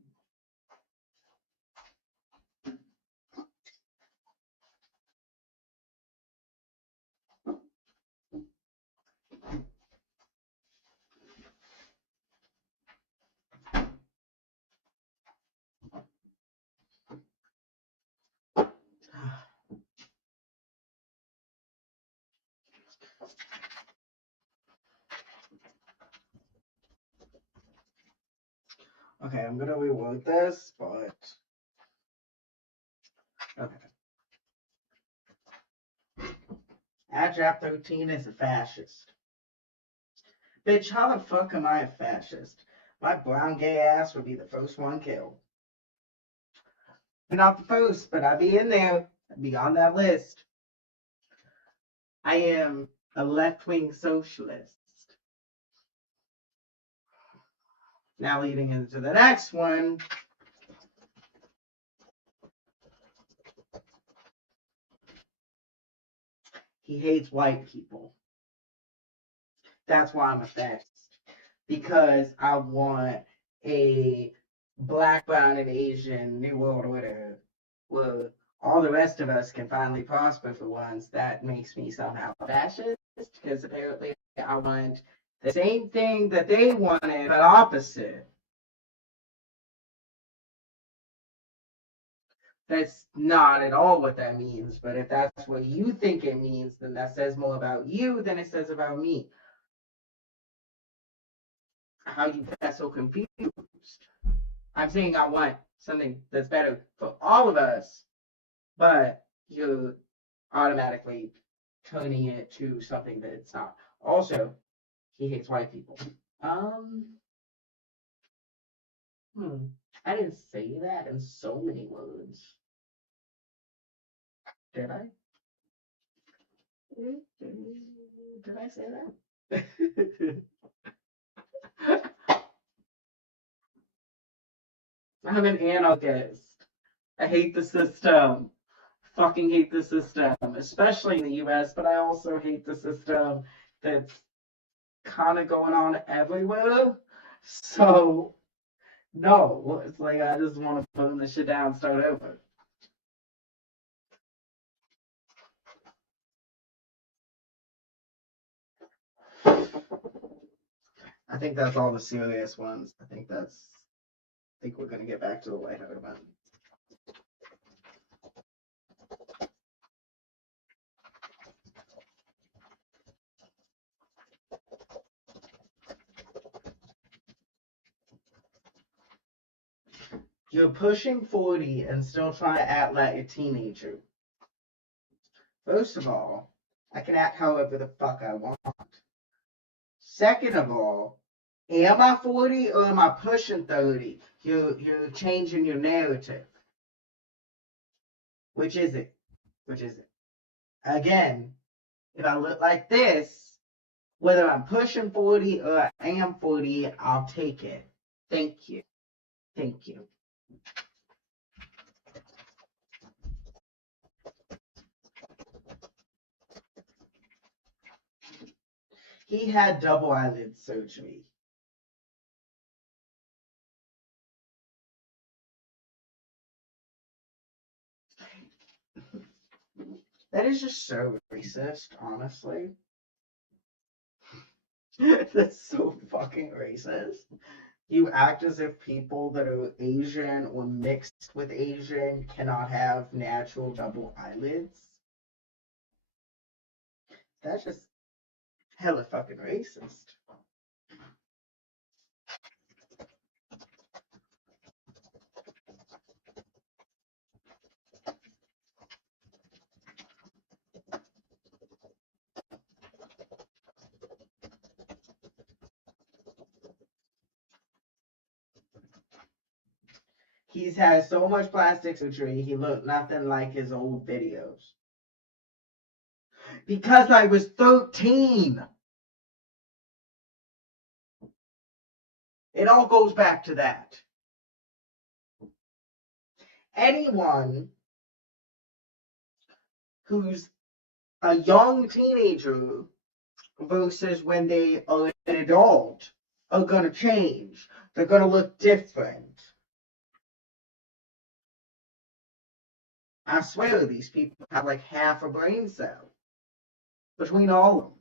Okay, I'm gonna reword this, but okay. Adjap 13 is a fascist. Bitch, how the fuck am I a fascist? My brown gay ass would be the first one killed. Not the first, but I'd be in there. I'd be on that list. I am a left-wing socialist. Now leading into the next one. He hates white people. That's why I'm a fascist. Because I want a black, brown, and Asian new world order where all the rest of us can finally prosper for once. That makes me somehow fascist because apparently I want the same thing that they wanted, but opposite. That's not at all what that means, but if that's what you think it means, then that says more about you than it says about me. How you get so confused? I'm saying I want something that's better for all of us, but you're automatically turning it to something that it's not. Also, he hates white people. Um, I didn't say that in so many words. Did I? Did I say that? I'm an anarchist. I hate the system. Fucking hate the system, especially in the US, but I also hate the system that's kind of going on everywhere. So, no, it's like I just want to put this shit down and start over. I think that's all the serious ones. I think we're gonna get back to the lighthearted one. You're pushing 40 and still trying to act like a teenager. First of all, I can act however the fuck I want. Second of all, am I 40 or am I pushing 30? You're changing your narrative. Which is it? Which is it? Again, if I look like this, whether I'm pushing 40 or I am 40, I'll take it. Thank you. Thank you. He had double eyelid surgery. That is just so racist, honestly. That's so fucking racist. You act as if people that are Asian or mixed with Asian cannot have natural double eyelids. That's just hella fucking racist. He's had so much plastic surgery, he looked nothing like his old videos. Because I was 13. It all goes back to that. Anyone who's a young teenager versus when they are an adult are going to change. They're going to look different. I swear these people have like half a brain cell between all of them.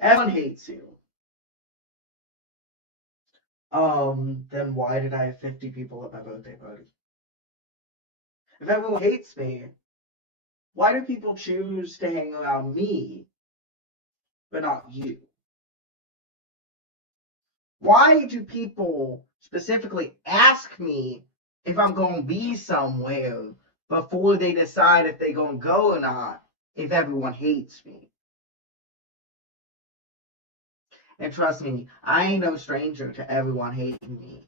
Everyone hates you. Then why did I have 50 people at my birthday party? If everyone hates me, why do people choose to hang around me, but not you? Why do people specifically ask me if I'm going to be somewhere before they decide if they're going to go or not if everyone hates me? And trust me, I ain't no stranger to everyone hating me.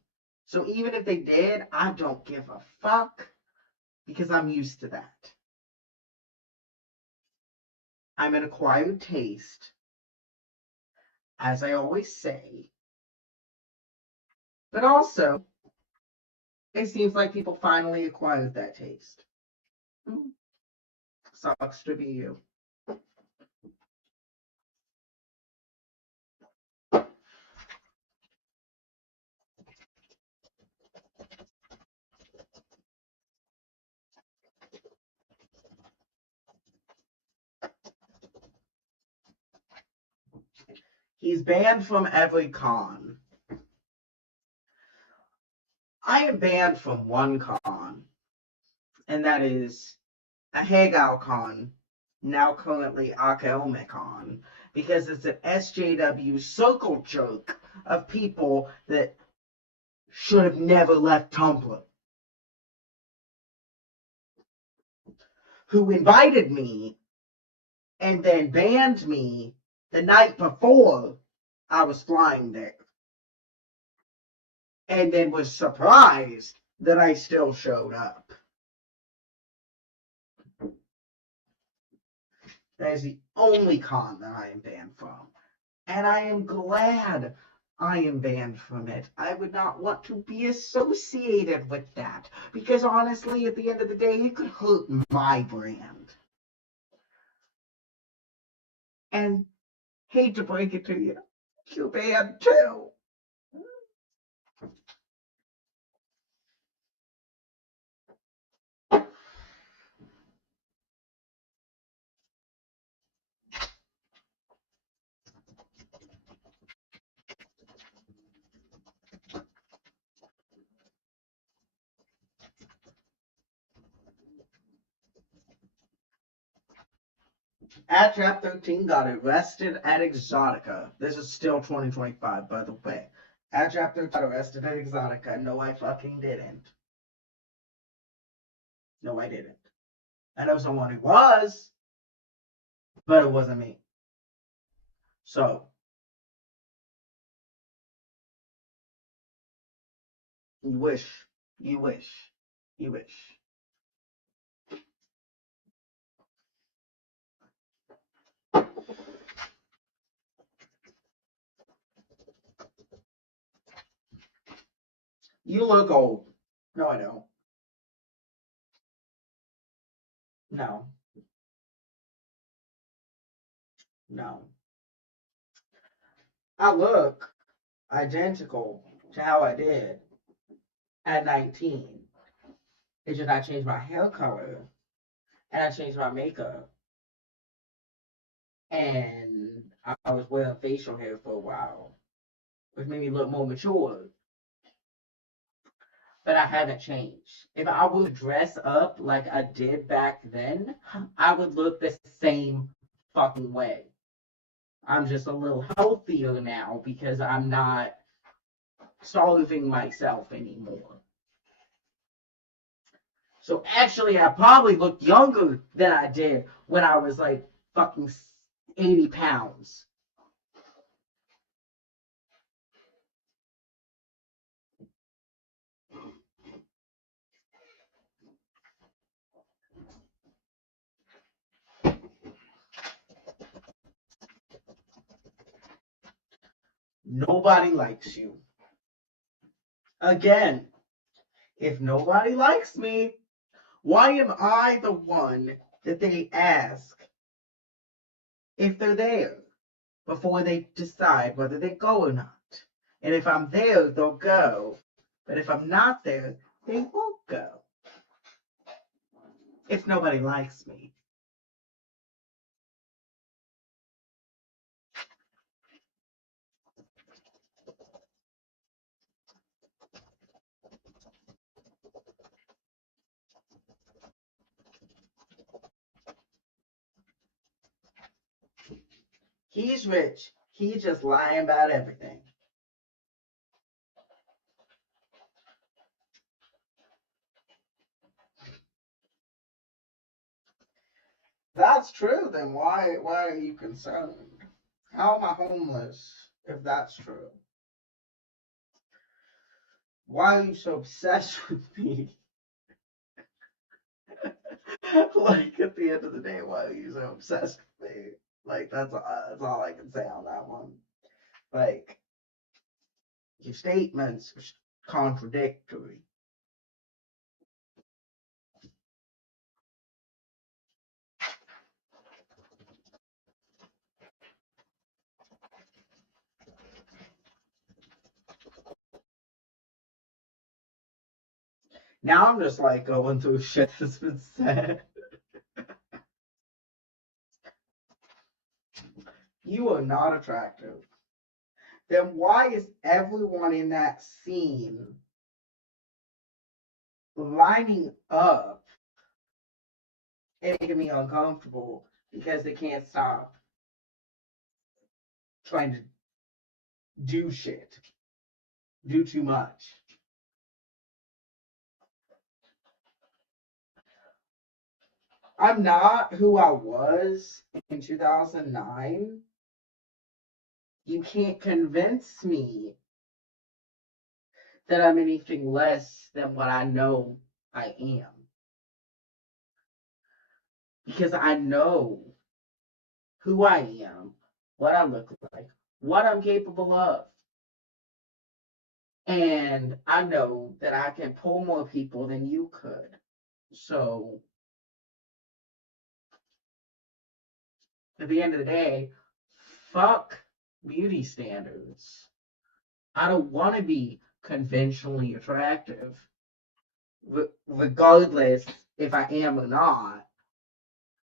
So even if they did, I don't give a fuck because I'm used to that. I'm an acquired taste, as I always say. But also, it seems like people finally acquired that taste. Sucks to be you. He's banned from every con. I am banned from one con, and that is a Hagao con, now currently Akaome con, because it's an SJW circle jerk of people that should have never left Tumblr, who invited me and then banned me the night before I was flying there, and then was surprised that I still showed up. That is the only con that I am banned from. And I am glad I am banned from it. I would not want to be associated with that. Because honestly, at the end of the day, it could hurt my brand. And hate to break it to you, you're banned too. At Trap 13 got arrested at Exotica. This is still 2025, by the way. At Trap 13 got arrested at Exotica. No, I fucking didn't. No, I didn't. I know someone who was, but it wasn't me. So, you wish. You wish. You wish. You look old. No, I don't. No. No. I look identical to how I did at 19. It's just I changed my hair color and I changed my makeup. And I was wearing facial hair for a while, which made me look more mature. But I haven't changed. If I would dress up like I did back then, I would look the same fucking way. I'm just a little healthier now because I'm not starving myself anymore. So actually, I probably look younger than I did when I was like fucking 80 pounds. Nobody likes you. Again, if nobody likes me, why am I the one that they ask if they're there before they decide whether they go or not? And if I'm there, they'll go. But if I'm not there, they won't go. If nobody likes me. He's rich. He's just lying about everything. That's true, then why are you concerned? How am I homeless if that's true? Why are you so obsessed with me? Like at the end of the day, why are you so obsessed with me? Like that's all I can say on that one. Like your statements are contradictory. Now I'm just like going through shit that's been said. You are not attractive. Then why is everyone in that scene lining up and making me uncomfortable because they can't stop trying to do shit, do too much? I'm not who I was in 2009. You can't convince me that I'm anything less than what I know I am. Because I know who I am, what I look like, what I'm capable of. And I know that I can pull more people than you could. So at the end of the day, fuck beauty standards. I don't want to be conventionally attractive, regardless if I am or not.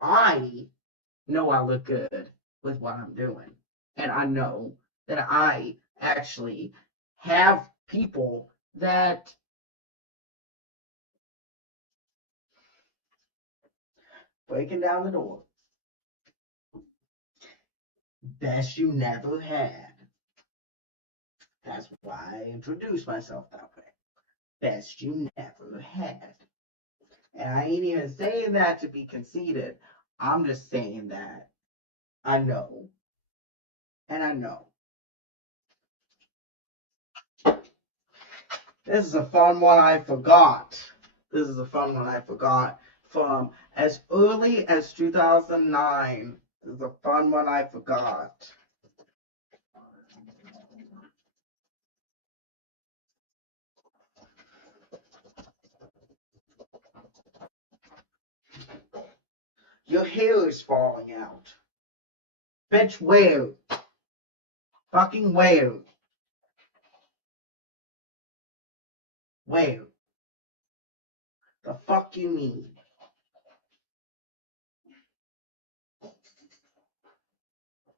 I know I look good with what I'm doing. And I know that I actually have people that breaking down the door. Best you never had. That's why I introduced myself that way. Best you never had. And I ain't even saying that to be conceited. I'm just saying that I know. And I know. This is a fun one I forgot. This is a fun one I forgot from as early as 2009. This is a fun one I forgot. Your hair is falling out. Bitch, where? Fucking where? Where? The fuck you mean?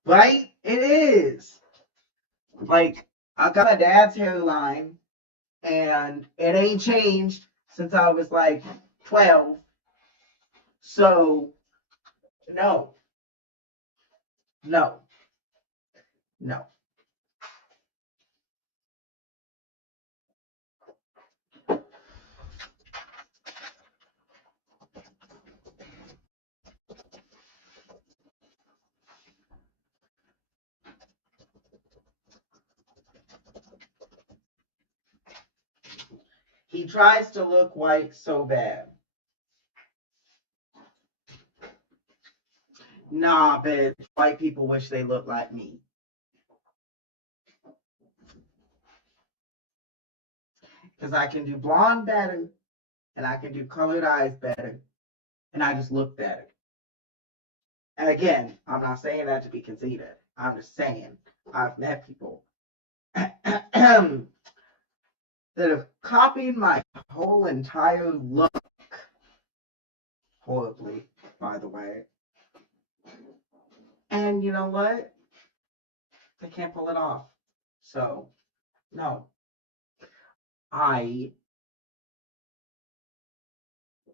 Right? It is. Like, I got my dad's hairline, and it ain't changed since I was like 12. So, no, no, no. He tries to look white so bad. Nah, but white people wish they looked like me. Because I can do blonde better, and I can do colored eyes better, and I just look better. And again, I'm not saying that to be conceited. I'm just saying I've met people that have copied my whole entire look. Horribly, by the way. And you know what? They can't pull it off. So, no. I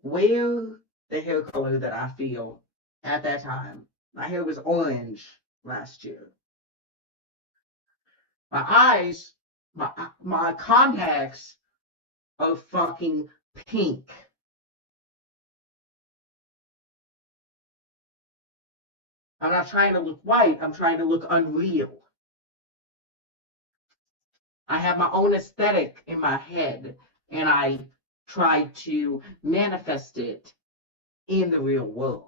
wear the hair color that I feel at that time. My hair was orange last year. My eyes, my contacts are fucking pink. I'm not trying to look white, I'm trying to look unreal. I have my own aesthetic in my head, and I try to manifest it in the real world.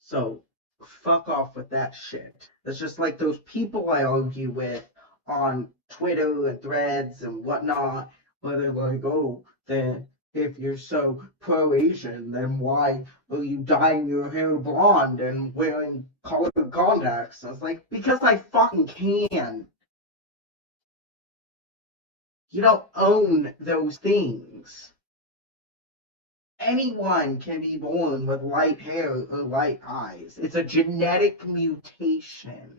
So fuck off with that shit. It's just like those people I argue with on Twitter and threads and whatnot, where they're like, oh, then if you're so pro Asian, then why are you dyeing your hair blonde and wearing colored contacts? And it's like, because I fucking can. You don't own those things. Anyone can be born with light hair or light eyes. It's a genetic mutation.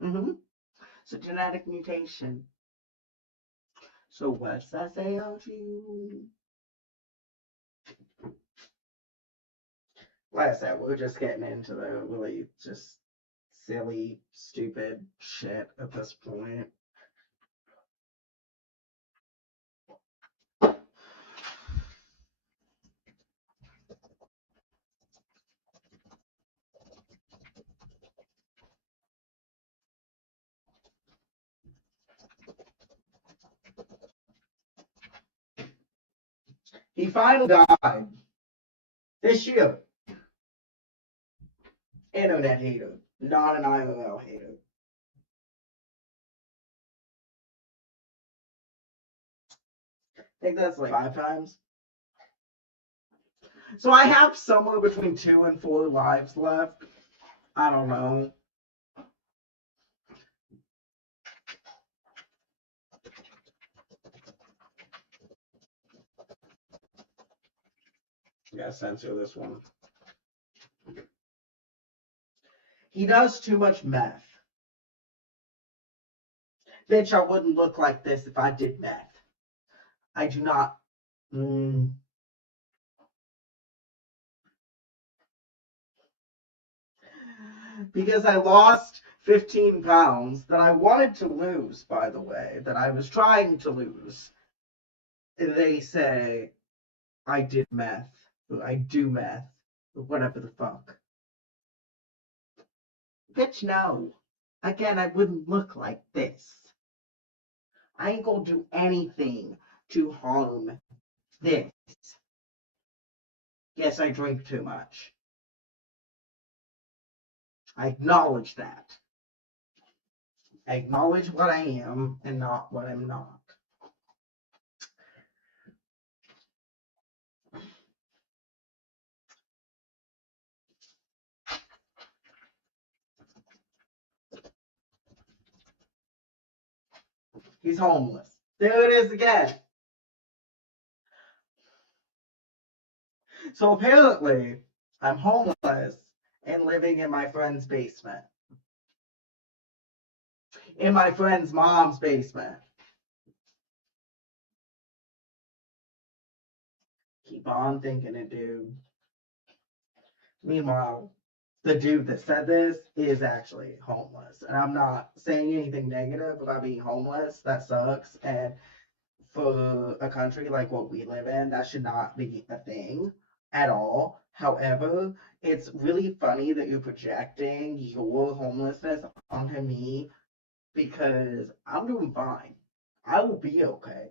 It's a genetic mutation. So what's that say about you? Like I said, we're just getting into the really just silly, stupid shit at this point. He finally died this year. Internet hater, not an IRL hater. I think that's like 5 times. So I have somewhere between 2 and 4 lives left. I don't know. I gotta censor this one. He does too much meth. Bitch, I wouldn't look like this if I did meth. I do not. because I lost 15 pounds that I wanted to lose, by the way, that I was trying to lose. They say I did meth, I do meth, whatever the fuck. Bitch, no. Again, I wouldn't look like this. I ain't gonna do anything to harm this. Yes, I drink too much. I acknowledge that. I acknowledge what I am and not what I'm not. He's homeless. There it is again. So apparently, I'm homeless and living in my friend's basement. In my friend's mom's basement. Keep on thinking it, dude. Meanwhile, the dude that said this is actually homeless. And I'm not saying anything negative about being homeless. That sucks. And for a country like what we live in, that should not be a thing at all. However, it's really funny that you're projecting your homelessness onto me because I'm doing fine. I will be okay.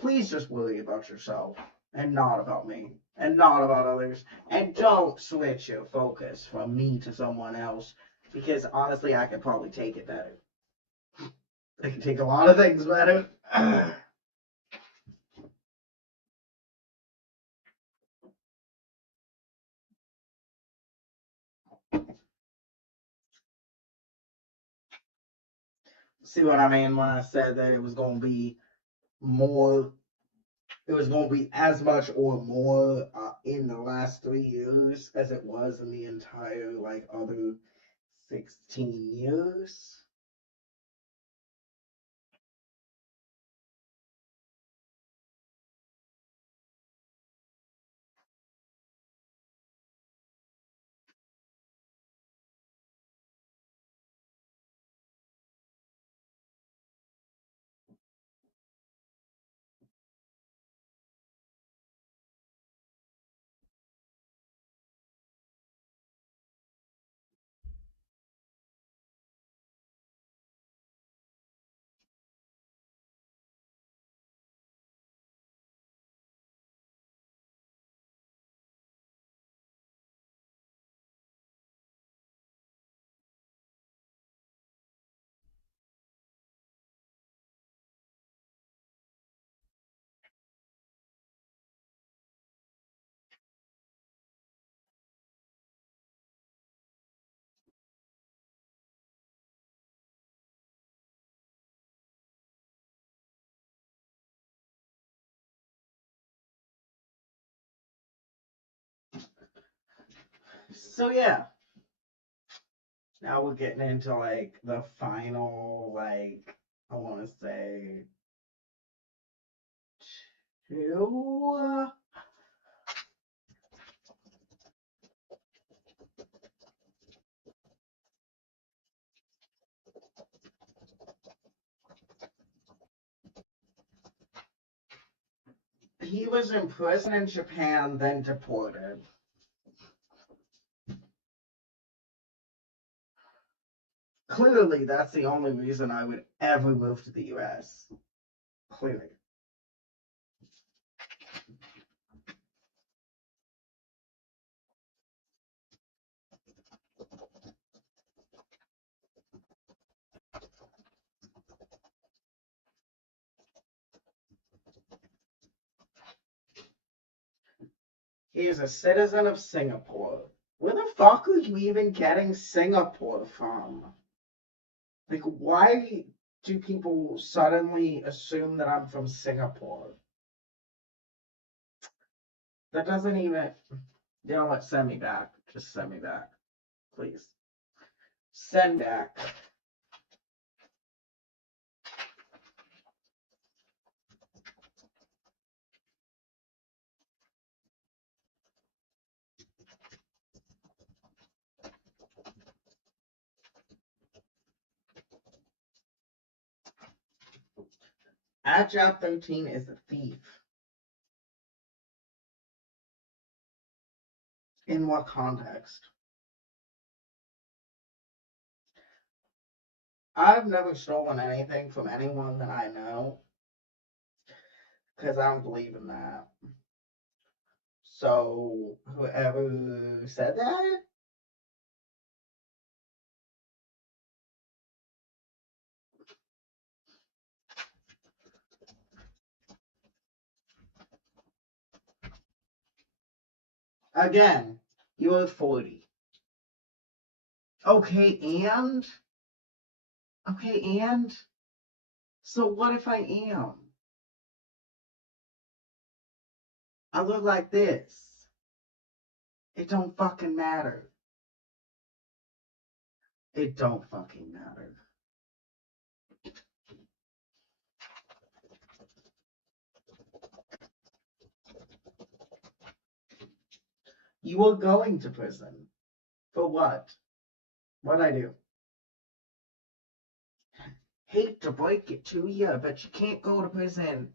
Please just worry about yourself and not about me and not about others. And don't switch your focus from me to someone else because honestly, I could probably take it better. I can take a lot of things better. See what I mean when I said that it was going to be more, it was going to be as much or more in the last 3 years as it was in the entire, like, other 16 years. So, yeah. Now we're getting into, like, the final, like, I want to say, two. He was in prison in Japan, then deported. Clearly, that's the only reason I would ever move to the US. Clearly. He is a citizen of Singapore. Where the fuck are you even getting Singapore from? Like, why do people suddenly assume that I'm from Singapore? That doesn't even. You know what? Send me back. Just send me back. Please. Send back. At job 13 is a thief. In what context? I've never stolen anything from anyone that I know because I don't believe in that. So, whoever said that, again, you're 40. Okay, and? Okay, and? So what if I am? I look like this. It don't fucking matter. It don't fucking matter. You are going to prison. For what? What'd I do? Hate to break it to you, but you can't go to prison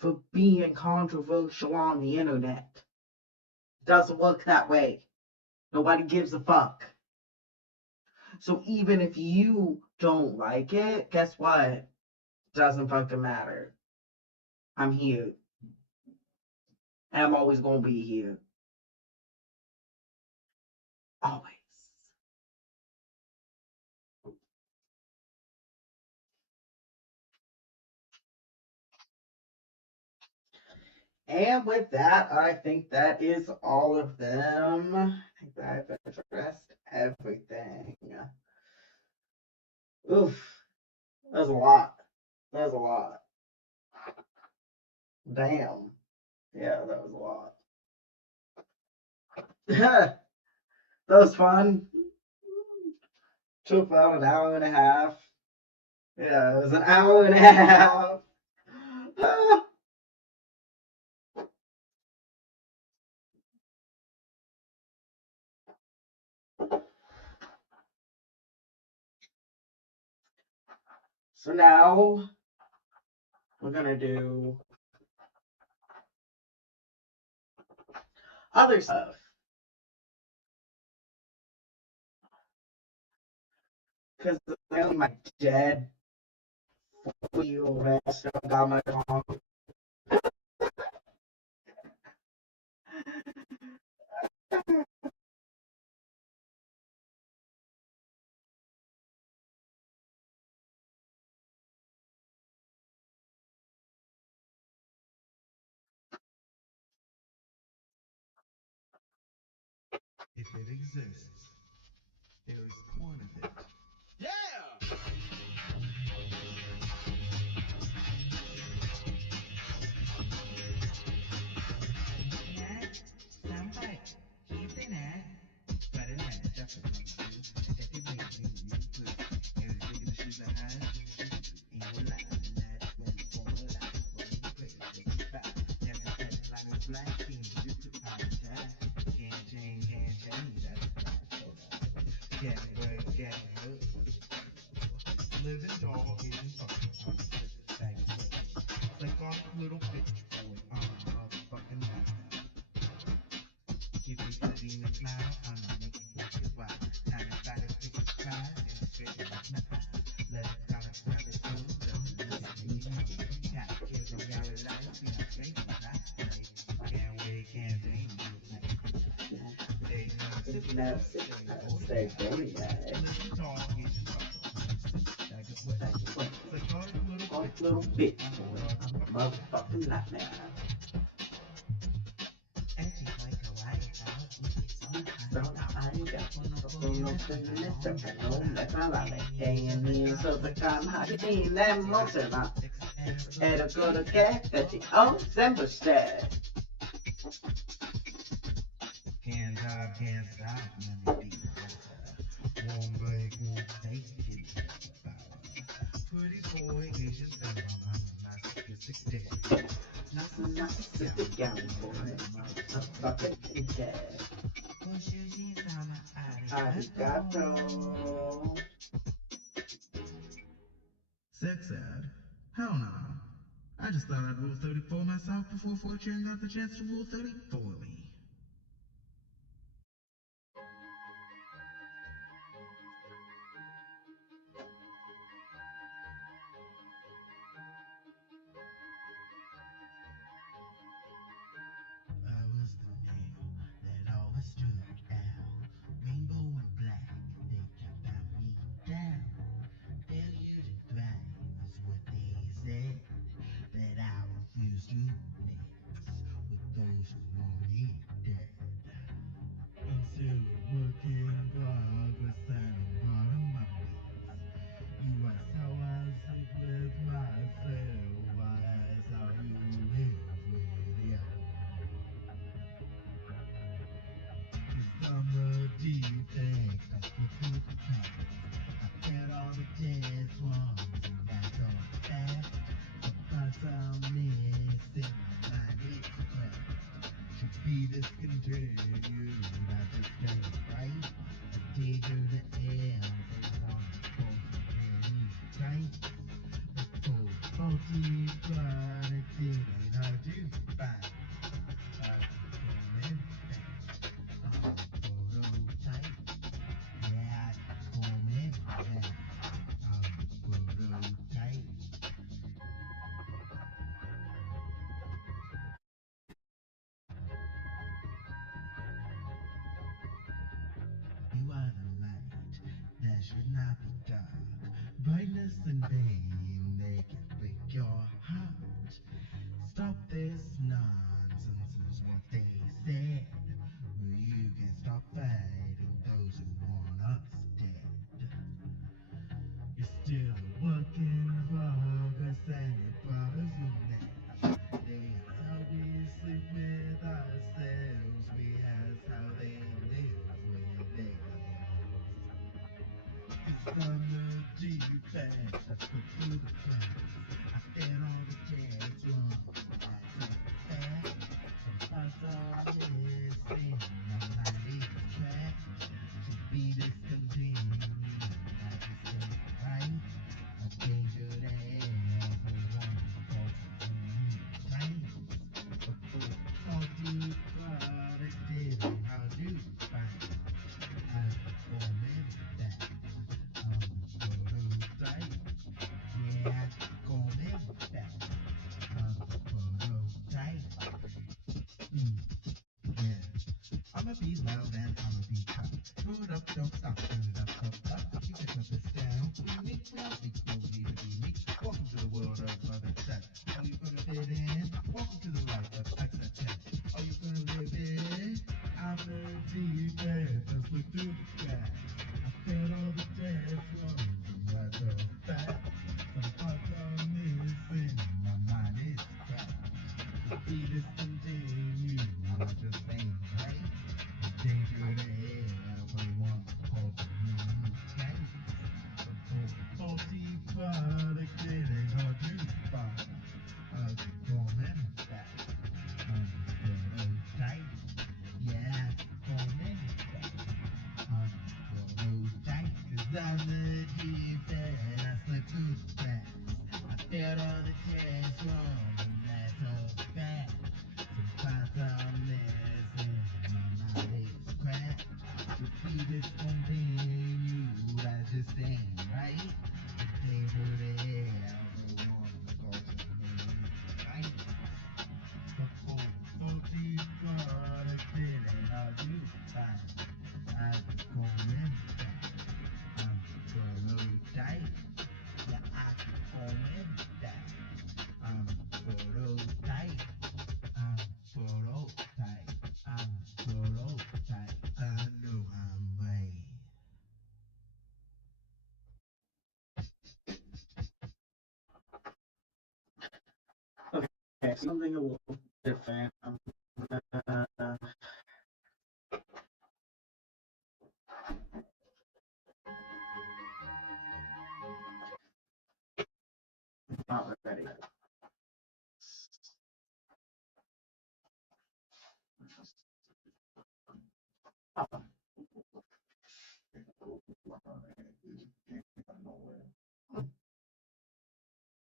for being controversial on the internet. Doesn't work that way. Nobody gives a fuck. So even if you don't like it, guess what? Doesn't fucking matter. I'm here. And I'm always gonna be here. Always. And with that, I think that is all of them. I think that I've addressed everything. Oof. That's a lot. That's a lot. Damn. Yeah, that was a lot. That was fun. Took about an hour and a half. Yeah, it was an hour and a half. So now we're gonna do other stuff. Because my dead 4-year-old ass still got my phone. If it exists, there is porn of it. Yeah! Sampai kita better than definitely that they make me really good. Every big in the shoes I had, in your life, and that's when you form a life. When you pray, it's back. Never said like a black king, just a contact. Can't change, that's right. Can't break, can't hurt. Living dog isn't fucking like our little bitch boy on a motherfucking map. If it's sitting in the cloud, I'm gonna make it look as wild. Now you gotta pick a pride and straight like my eye. Let it gotta grab it through, doesn't need no cat. Here's a reality life, you know, straight from that place. Can't wait, can't think, Stay funny, guys. Little bitch, motherfucking nightmare. So I got no so the time I seen them mountain and a good get that the old December said. Can't stop, let me be won't break, won't take it. Pretty boy, is just been on my sophistication. Nothing down for it, motherfucking dead. Arigato. Sex ad Hell no. I just thought I'd rule 34 myself before Fortune got the chance to rule 30 for me. I was the nail that always stood out. Rainbow and black, they kept me down. Failure to thrive is what they said. That I refuse to mix with those who want me dead. I'm still a work in progress and I'm running my race. You ask how I sit with myself, I ask how you live with you. 'Cause I'm the defect, I slip through the cracks. I get all the dead ones and that's all fact. The parts I'm missing, my mind is cracked. Should be discontinued, I just get it right. I danger the everyone falls in tight. The full faulty product didn't I do fine. I come in fast. Prototype, yeah, come in fast. Prototype. You are the light that should not be dark. Brightness and pain, they can break your heart. Stop this nonsense is what they said. You can stop fighting those who want us dead. You're still a work in progress and it bothers you now. They ask how we sleep with ourselves. We ask how they live with theirs. 'Cause I'm the defect, I slip through the cracks. I fed all the jets wrong, that's a fact. Some parts are missing, my mind is trapped. To be discontinued, I just ain't right. A danger to everyone, false and tight. But for faulty product, didn't how do find. I perform in that. Prototype, yeah, come in that. Prototype, yeah. I'm a beat loud and I'm a beat hot. Throw it up, don't stop, turn it up, up, up. You can shut this down. We meet, now speak, no need to be meek. Welcome to the world of love and sex. Are you gonna fit in? Welcome to the life of XXX. Are you gonna live in? I'm a defect, I slip through the cracks. I fed all the dead ones, and that's a fact. Some parts are missing, my mind is cracked. The beat is continued, I just ain't right. Danger to everyone, called the new tight. The faulty product, it ain't hard to find. I just come in back. I'm prototype, yeah, come in back. I'm prototype, 'cause I'm the defect, I slip through the cracks. I fed all the tests wrong, and that's a fact. Some parts are missing, my mind is cracked. To be discontinued, I just ain't right. The danger to everyone, cause it's right. The full faulty product, it ain't hard to find. I just come in back. I'm prototype, yeah, I come in back. I'm prototype. I'm prototype. I'm prototype. I know I'm right. Okay, something a little different. Uh, not ready.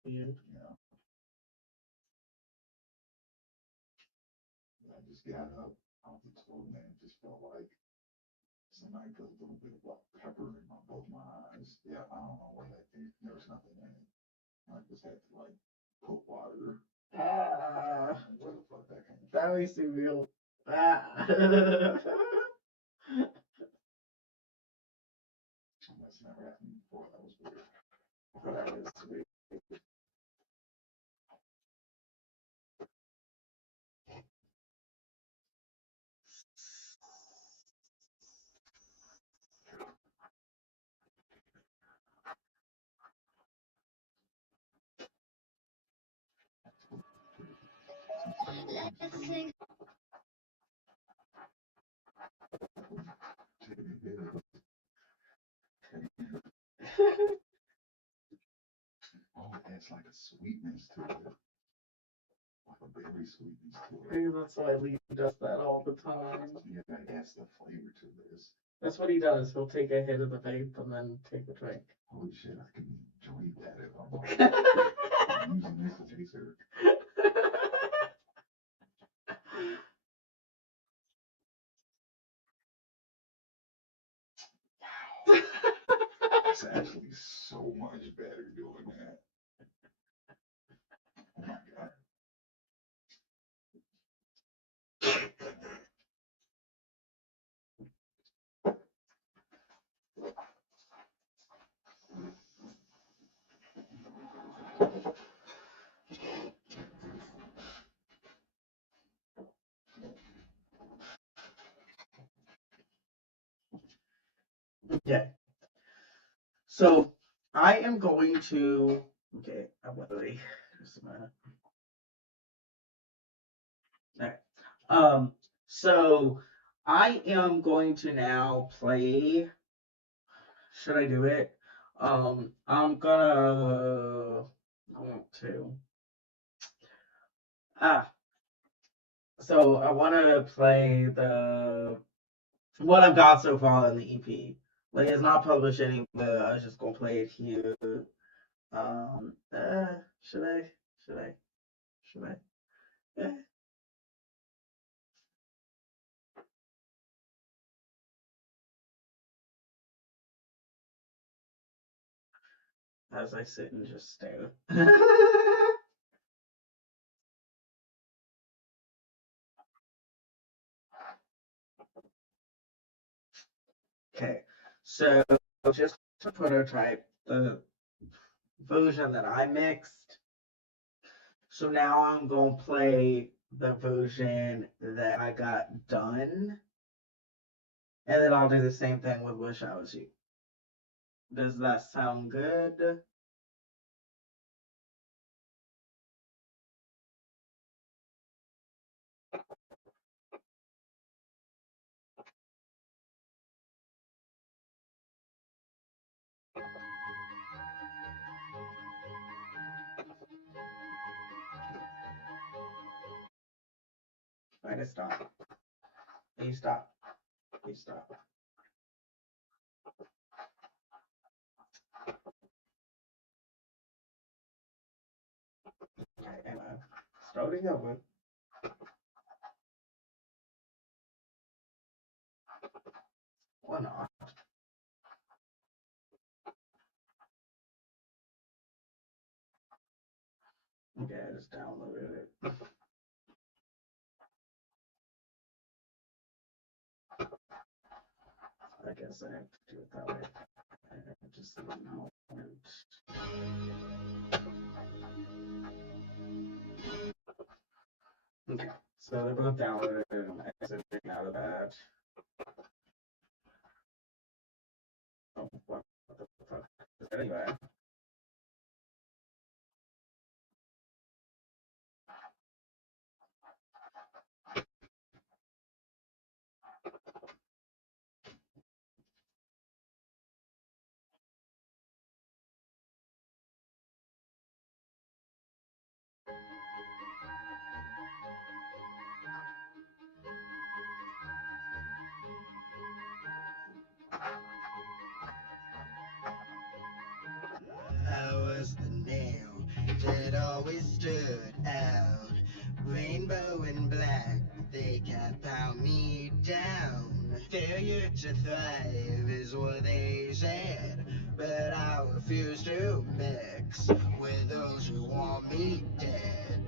Yeah. got up out the toilet and just felt like somebody put a little bit of like pepper in both my eyes. Yeah, I don't know what that did. There was nothing in it. I just had to like put water. Where the fuck that came from? That makes me real. Ah. That's never happened before. That was weird. That was weird. Oh, it adds like a sweetness to it. Like a berry sweetness to it. Maybe that's why Lee does that all the time. Yeah, that adds the flavor to this. That's what he does. He'll take a hit of the vape and then take a drink. Holy shit, I can drink that if I'm using this to taster. It's actually so much better doing that. Oh my god. Okay. So I am going to. Okay, I'm ready. Just a minute. Alright. So I am going to now play. Should I do it? I'm gonna want to. So I want to play the what I've got so far in the EP. Like it's not published anywhere. I was just gonna play it here. Should I? Should I? Should I? Eh. As I sit and just stare. Okay, so just to prototype the version that I mixed. So now I'm gonna play the version that I got done, and then I'll do the same thing with Wish I Was You. Does that sound good? I just stop. You stop. You stop. Okay, Emma. Starting over. Or not. Okay, I just downloaded it. I guess I have to do it that way. Just a moment. Okay, so they're both downloaded and I'm exiting out of that. Oh, what the fuck? Anyway. I was the nail that always stood out, rainbow and black, they can't pound me down. Failure to thrive is what they said, but I refuse to mix with those who want me dead.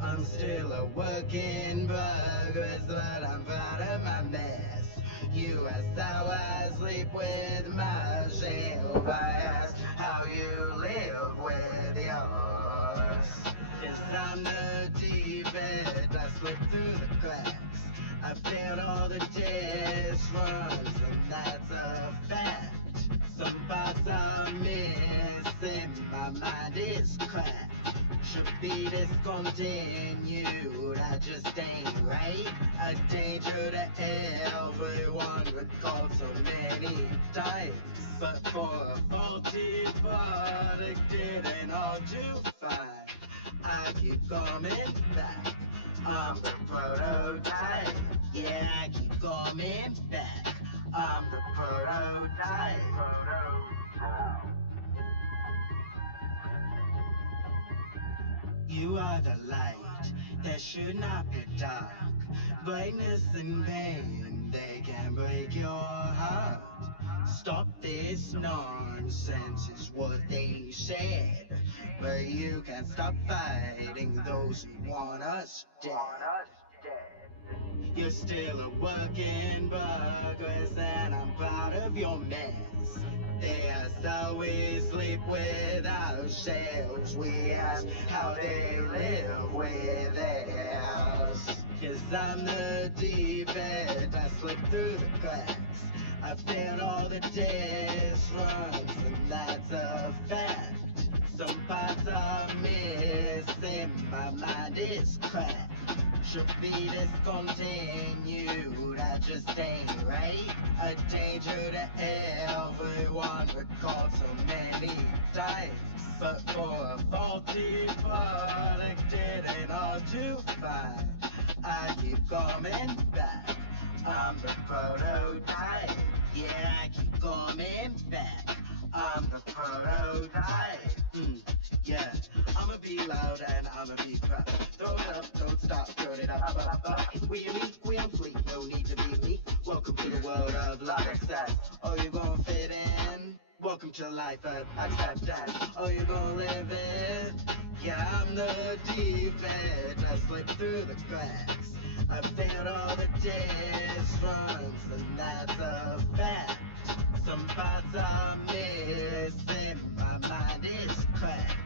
I'm still a work in progress, but I'm proud of my mess. You asked how I sleep with myself. I asked how you live with yours. 'Cause I'm the deep end, I slip through the cracks. I failed all the test runs, and that's a fact. Some parts are missing, my mind is cracked. Should be discontinued, I just ain't right. A danger to everyone, recalled so many times. But for a faulty product, didn't all too fine. I keep coming back, I'm the prototype. Yeah, I keep coming back, I'm the prototype. You are the light that should not be dark. Brightness and pain, they can break your heart. Stop this nonsense is what they said. But you can't stop fighting those who want us dead. You're still a work in progress, and I'm proud of your mess. They asked how we sleep with ourselves. We ask how they live with theirs. 'Cause I'm the deep end, I slip through the cracks. I failed all the test runs, and that's a fact. Some parts are missing, my mind is cracked. Should be discontinued, I just ain't right. A danger to everyone, recalled so many times. But for a faulty product, didn't all too fine. I keep coming back, I'm the prototype. Yeah, I keep coming back, I'm the prototype. Yeah, I'ma be loud and I'ma be proud. Throw it up, don't stop, turn it up. We unique, we complete, no need to be weak. Welcome to the world of life success. Oh, you gon' fit in? Welcome to life of acceptance. Oh, you gon' live it? Yeah, I'm the defense. I slip through the cracks. I failed all the test runs, and that's a fact. Some parts are missing, my mind is cracked.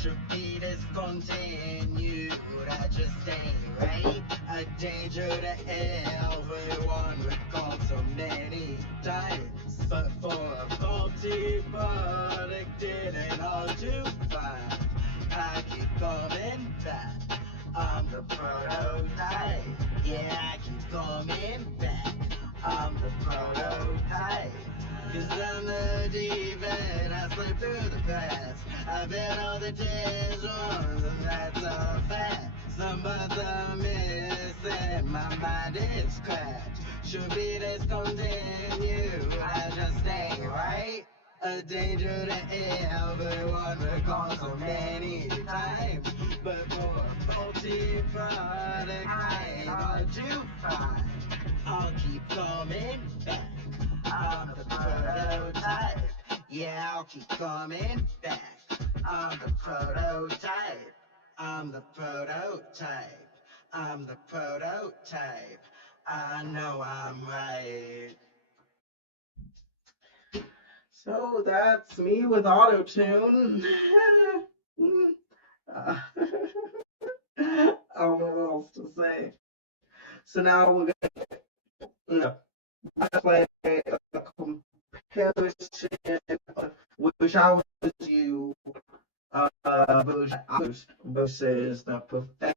Should be discontinued, I just ain't right. A danger to everyone, recalled so many times. But for a faulty product, didn't all too fine. I keep coming back, I'm the prototype. Yeah, I keep coming back, I'm the prototype. 'Cause I'm the deep end, I slip through the cracks. I bet all the tears runs, and that's a fact. Some parts are missing, my mind is cracked. Should be discontinued, I just ain't right. A danger to everyone, recalled so many times. But for a faulty product, I ain't hard to find. I'll keep coming back, I'm the prototype. Yeah, I'll keep coming back, I'm the prototype. I'm the prototype. I'm the prototype. I know I'm right. So that's me with auto tune. I don't know what else to say. So now we're gonna play a comparison of which I was you versus the professional.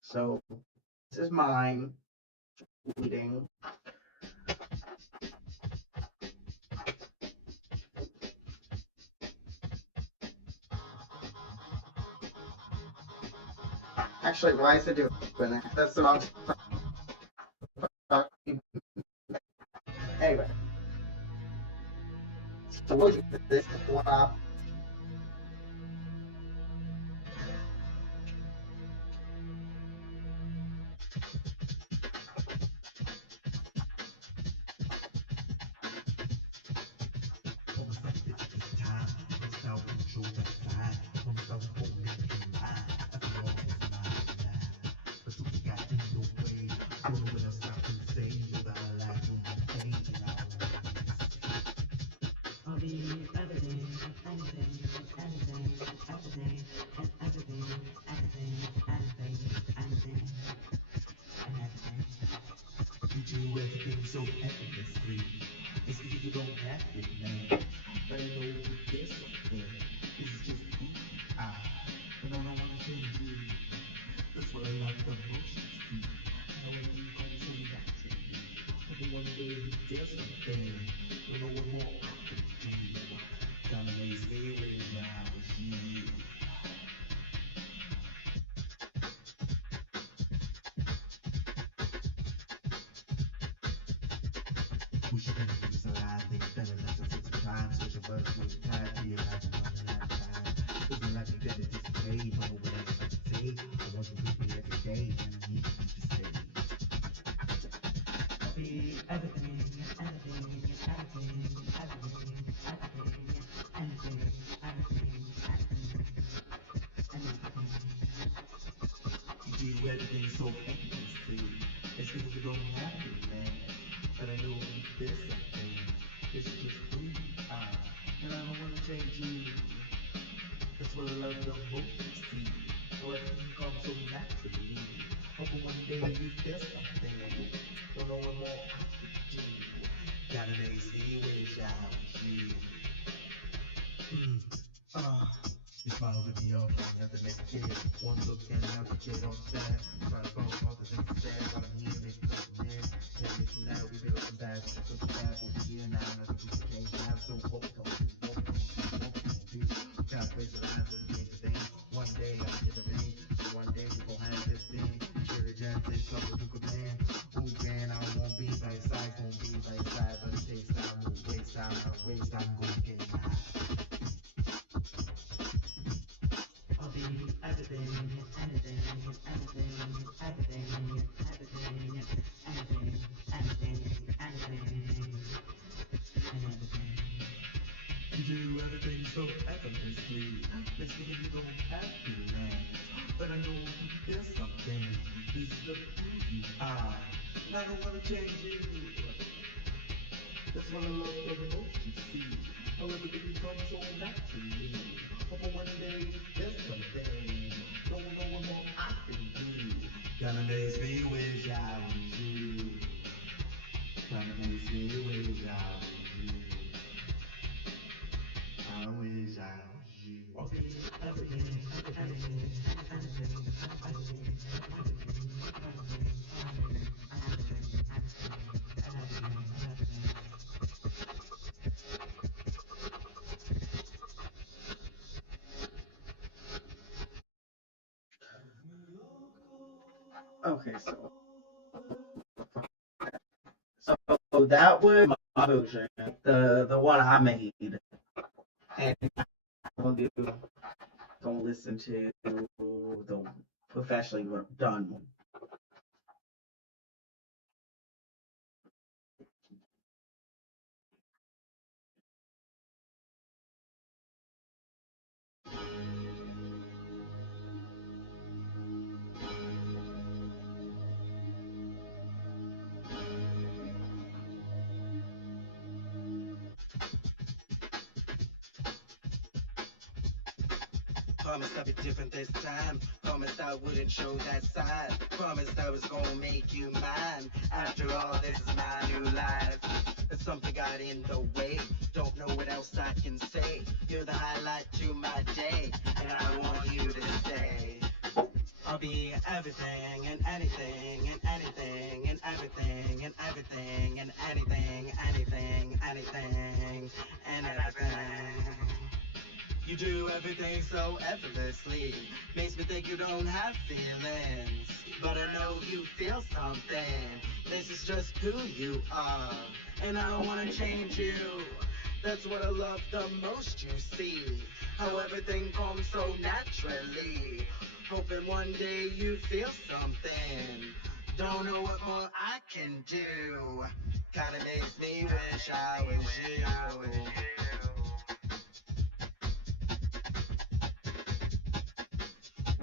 So this is mine reading. Actually, why is it doing that? That's the wrong stuff. Anyway, so what is this? so that's fine. Promise I won't make you mine. After all, it's mine now. But you got in your way. So when I stop and say you're the highlight of my day, and I'll be everything, anything, anything, everything, and everything, anything, anything, anything, and everything. You do everything so effortlessly. It's because you don't have it, man. But I know there's something. This is just who you are. And I don't wanna change you. That's what I like the most. You see. How everything comes so naturally. But one day there's something. Don't know what more I can do. Kinda makes me wish I was you. Wish your enemies alive, they better let us take some time. Switch your birds with time, be alive and running out of time. Isn't like you better display, but whatever I say, I want you with me every day, and I need you to stay. I'll be everything, anything, everything, everything, everything, anything, everything, anything. You do everything so effortlessly. It's because you don't have to, man. But I know there's something. It's just who you are. And I don't want to change you. That's what I love the most. See, how everything comes so naturally. Hoping one day you feel something. Don't know what more I could do. Gotta makes me wish I was you. Mm. You smile with me up and nothing makes a kid. One look and another kid on that. Try to follow all the things you said. What I'm here to make you look from here. 10 years from now, we build some bad. We took the bad. We'll be here now. Nothing we can change now. So what we gonna do? What we gonna do? Gotta raise the lines with the thing. One day I'll get the thing. So one day we gon' have this thing. Share the jam, say something you could plan. Ooh, man, I won't be by your side. Won't be by your side. But it takes time. Won't waste time. I'll waste time. Gonna get high. I'll be everything, anything, everything, everything, everything, anything, anything, anything, and everything. You do everything so effortlessly. Makes me think you don't have feelings. But I know there's something. This is the who you are. And I don't wanna change you. That's what I love the most, you see. How everything comes so naturally. But one day, there's something. Don't know what more I can do. Kinda makes me wish I was you. Kinda makes me wish I was you. I wish I was you. Okay, everything, everything, everything, everything, Okay, so that was my version, the one I made, and I'm gonna listen to the professionally done one. Promised I'd be different this time. Promised I wouldn't show that side. Promised I was gonna make you mine. After all, this is my new life. But something got in the way. Don't know what else I can say. You're the highlight to my day, and I want you to stay. I'll be everything and anything and anything and everything and everything and anything, anything, anything, and everything. You do everything so effortlessly. Makes me think you don't have feelings. But I know you feel something. This is just who you are. And I don't wanna change you. That's what I love the most, you see. How everything comes so naturally. Hoping one day you feel something. Don't know what more I can do. Kinda makes me wish I was you.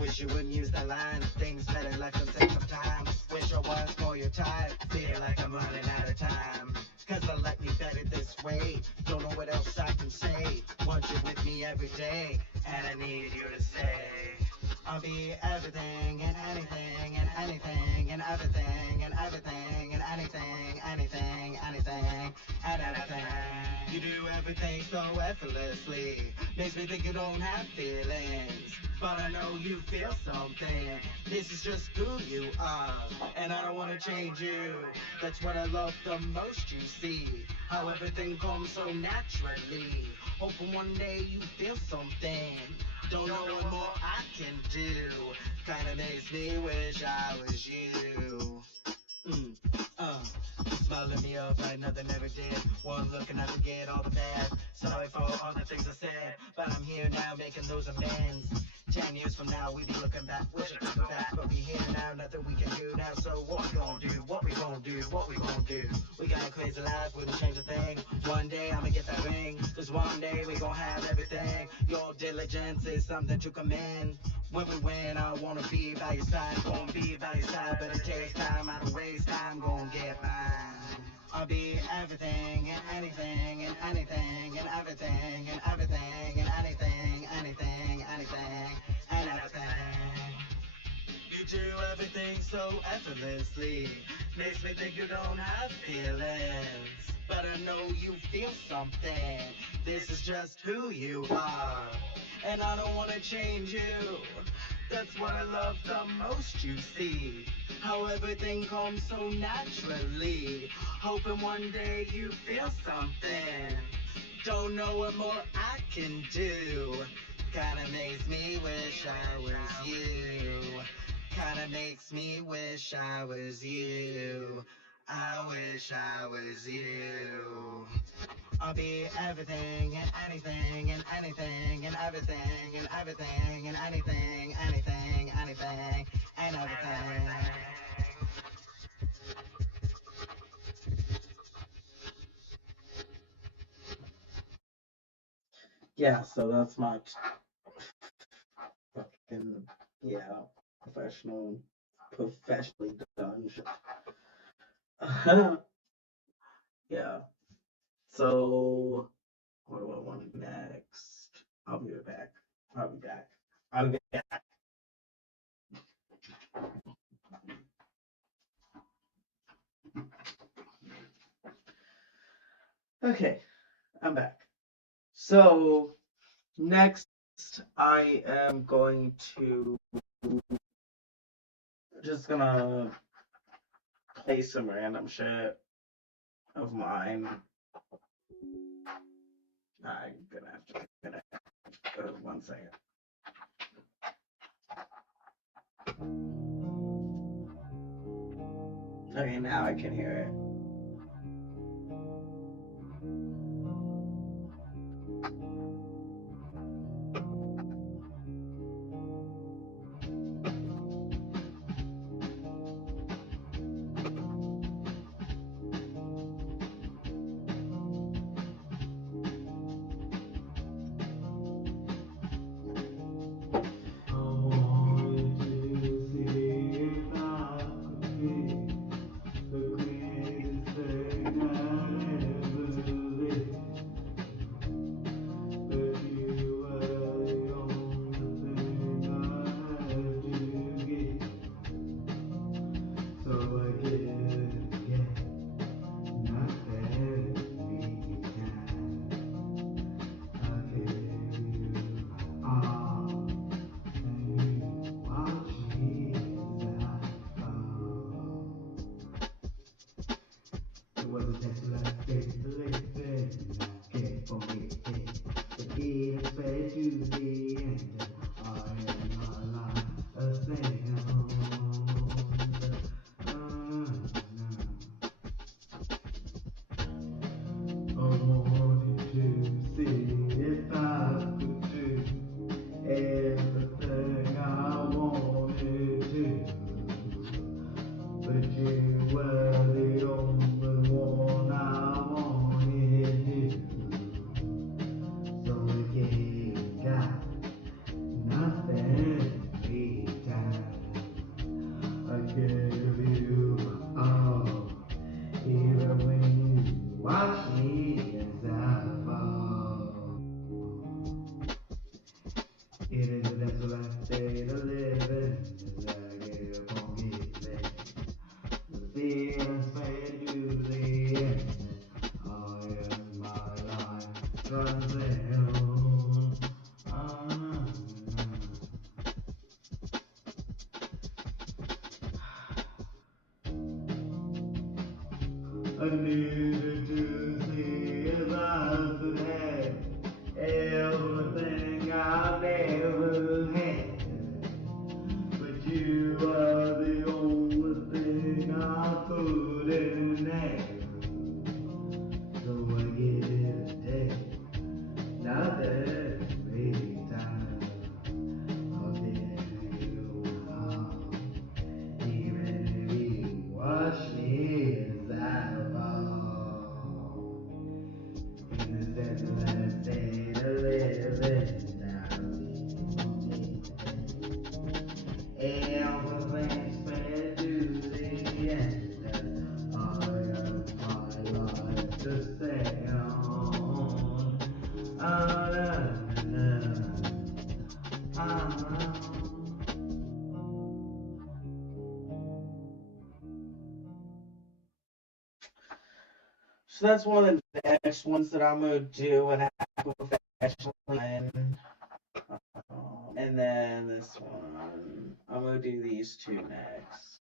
wish you wouldn't use that line. Things better left them take some time. Wish I was more your type. Feel like I'm running out of time. Cause I like me better this way. Don't know what else I can say. Want you with me every day. And I need you to stay. I'll be everything and anything and anything and everything and everything and anything, anything, anything and everything. You do everything so effortlessly. Makes me think you don't have feelings. But I know you feel something. This is just who you are. And I don't wanna change you. That's what I love the most, you see. How everything comes so naturally. Hoping one day you feel something. Don't know what more I can do. Kinda makes me wish I was you. Smiling me up like nothing ever did. One look and I forget all the bad. Sorry for all the things I said, but I'm here now making those amends. 10 years from now we be looking back, wishing to go back, but we here now, nothing we can do now. So what we gonna do? What we gonna do? What we gonna do? We got a crazy life, wouldn't change a thing. One day I'ma get that ring, cause one day we gon' have everything. Your diligence is something to commend. When we win, I wanna be by your side, gonna be by your side, but it takes time, I don't waste time, gonna get mine. I'll be everything and anything and anything and everything and everything and anything, anything, anything and everything. You do everything so effortlessly. Makes me think you don't have feelings. But I know you feel something. This is just who you are. And I don't wanna change you. That's what I love the most, you see. How everything comes so naturally. Hoping one day you feel something. Don't know what more I can do. Kinda makes me wish I was you. Kinda makes me wish I was you. I wish I was you. I'll be everything and anything and anything and everything and everything and anything, anything, anything and everything. Yeah, so that's my fucking, yeah, professionally done shit. Yeah. So, what do I want to do next? I'll be right back. I'll be back. I'll be back. Okay, I'm back. So, next, I am going to just gonna play some random shit of mine. I'm gonna have to, 1 second. Okay, now I can hear it. I needed to see if I could have everything I've ever had. But you are the only thing I couldn't have. So I get it today. Now there's maybe time. I'll give you all. Even if you wash me as I fall. Instead of that day to live it down. Everything's fed to the end. I have my life to stay on. Ah, na, na, na. Ah. So that's one of the next ones that I'm gonna do and have professionally. And then this one, I'm gonna do these two next.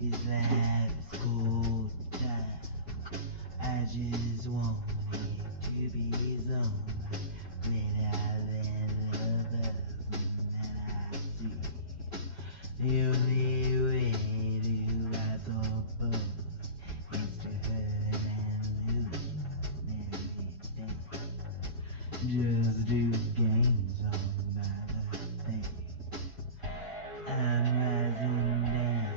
His life is cold time. I just want it to be his own. Greater than others that I see. The only way to rise above is to hurt and lose everything. Just do games on other things. I'm rising down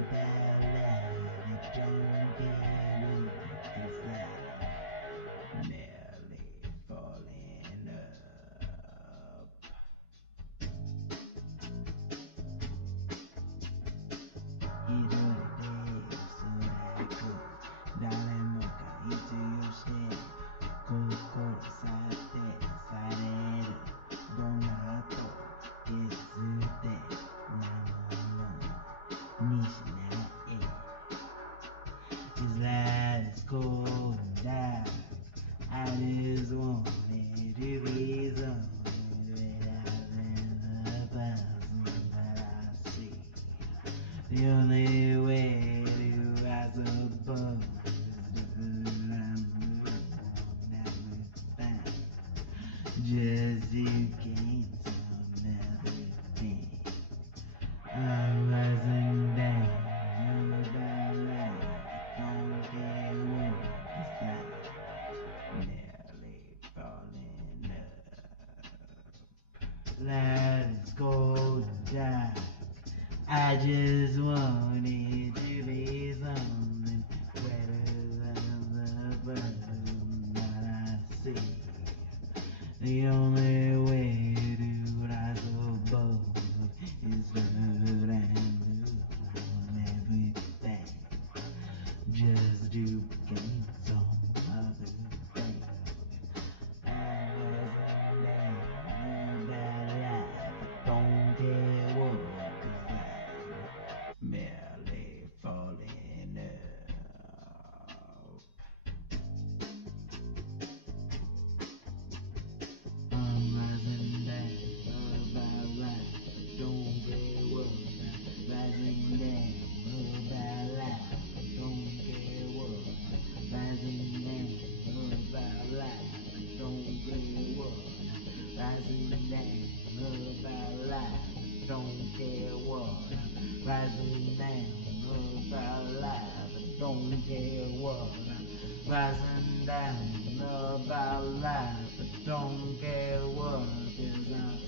about life. Don't be weak inside. Merely falling up. It only takes so I could. Darling, mocha into your step. Coco, side Donato, Gesute, Nishina, his life is cold and dark. I just wanted to be his without the person that I see. The only way to rise above is to remove everything. Just to gain some everything. I'm rising down, about life, don't care what it's like. Nearly falling up. Life is cold and dark. I just wanted to be something better than the person that I see. The only way to rise above is to hurt and lose everything. Just to gain some other thing. I'm rising down about life. I don't care what is merely falling up. I'm rising down about life. I don't care what. Rising down about life. I don't care what. Rising down about life. I don't care what. Rising down about life. I don't care what. Rising down about life. I don't care what. Rising down about life. I don't care what. 'Cause I'm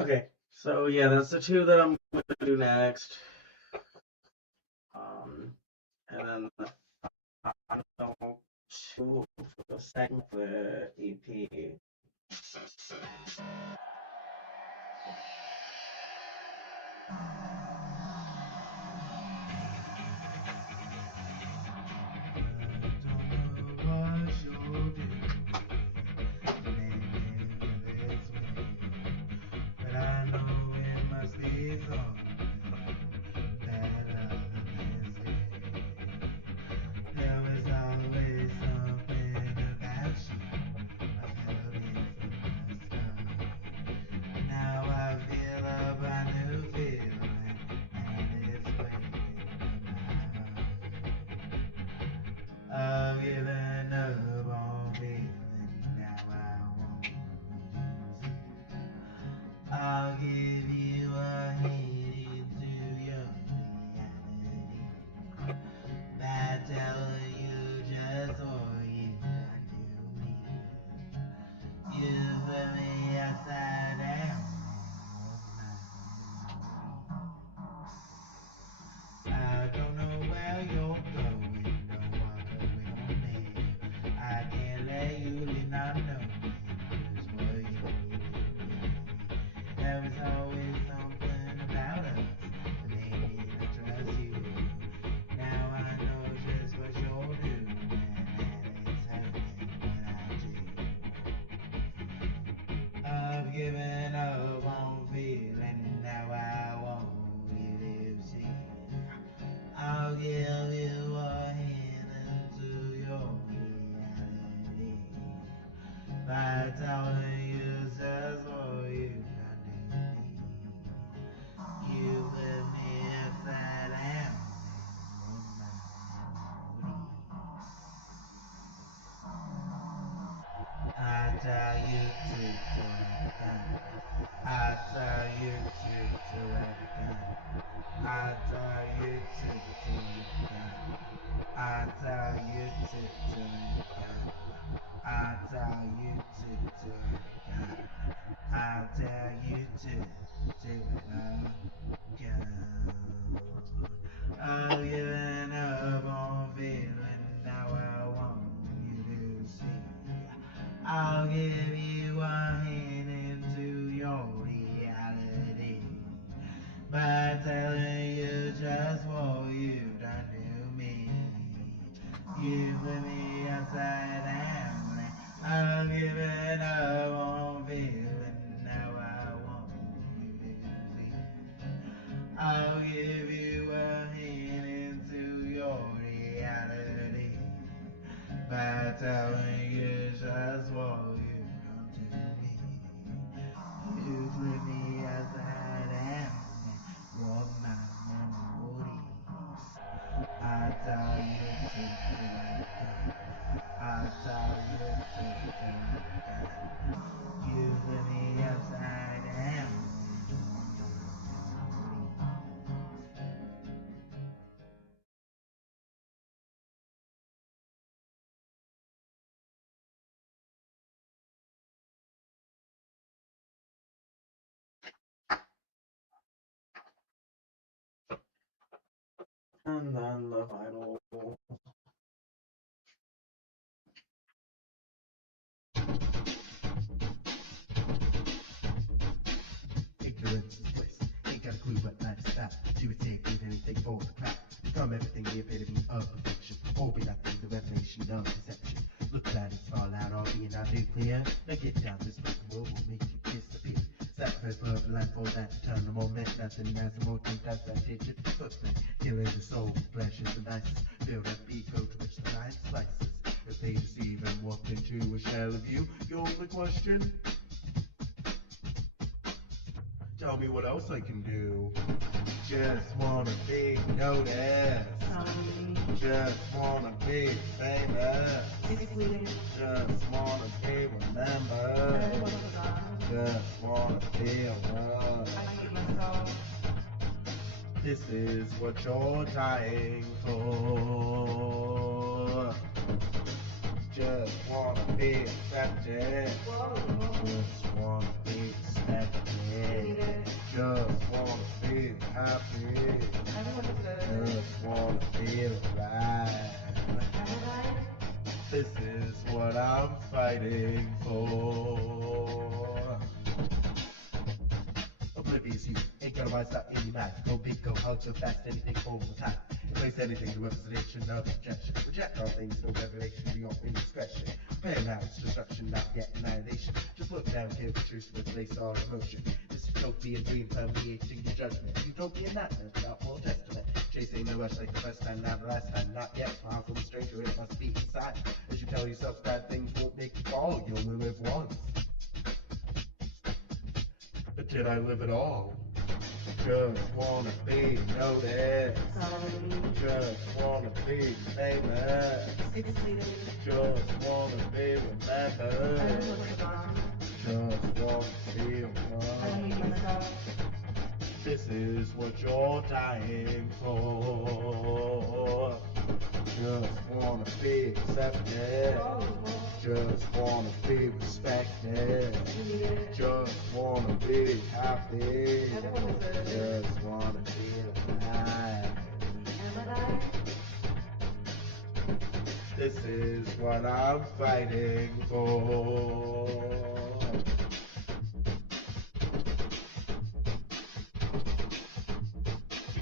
Okay, so yeah, that's the two that I'm gonna do next. And then the final two for the second for EP. I've given up on feeling, now I won't lose. I'll give you a hint into your reality by telling you just what you got to me. You put me upside down. I don't know where you're going, don't walk away from me. I can't let you leave, not knowing just what you really need. There was always something about us that made me not trust you. Now I know just what you're doing, and it's hurting what I do. I've given up on feeling, now I won't really see. I'll give you a hint into your reality by telling you just what you got to me. You put me upside down in my memory. I tell you to do it again. I tell you to do it again. I tell you to do it again. I tell you to do it again. I tell you to do it again. I tell you to do it again. I've given up on feeling, now I want you to see. I'll give you a hint into your reality by telling you just what you've done to me. You put me upside down. I've given up on feeling, now I want you to see. I'll give you a hint into your reality by telling you just what you've done to me. You flip me upside down and warm my memory. I tell you to do it again. I tell you to do it again. You flip me upside down and warm my memory. And then the final. Ignorance is bliss. Ain't got a clue what life is about. You would take with anything for the crowd. Become everything the epitome of perfection. Or be nothing, the revelation of deception. Look at its fallout, all being not nuclear. Now get down, this broken world will make you disappear. Sacrifice love and life for that eternal moment. Nothing has a more deep that's that digit footprint. Killing the soul, flesh is the nicest. Build up ego to which the mind slices. If they deceive and walk into a shell of you, your only question? Tell me what else I can do. Just wanna be noticed. Just wanna be famous. Just wanna be remembered. Just wanna feel love. This is what you're dying for. Just wanna be accepted. Just wanna be respected. Just wanna be happy. Just wanna feel alive. This is what I'm fighting for. Oblivious you ain't gonna rise up any man. Go big, go hard, so fast, anything for the time. Place anything to representation of objection. Reject all things, no revelation beyond any discretion. Prepare now, it's destruction, not yet annihilation. Just look down, give the truth, but place all emotion. This utopian dream permeating your judgment. Utopian nightmare without Old Testament. Chasing the rush like the first time, not the last time, not yet. Far from a stranger, it must be inside. As you tell yourself bad things won't make you fall, you only live once. But did I live at all? Just wanna be noticed. Just wanna be famous. Just wanna be remembered. Just wanna feel love. This is what you're dying for. Just wanna be accepted. Just wanna be respected. Just wanna be happy. Just wanna be alive. This is what I'm fighting for.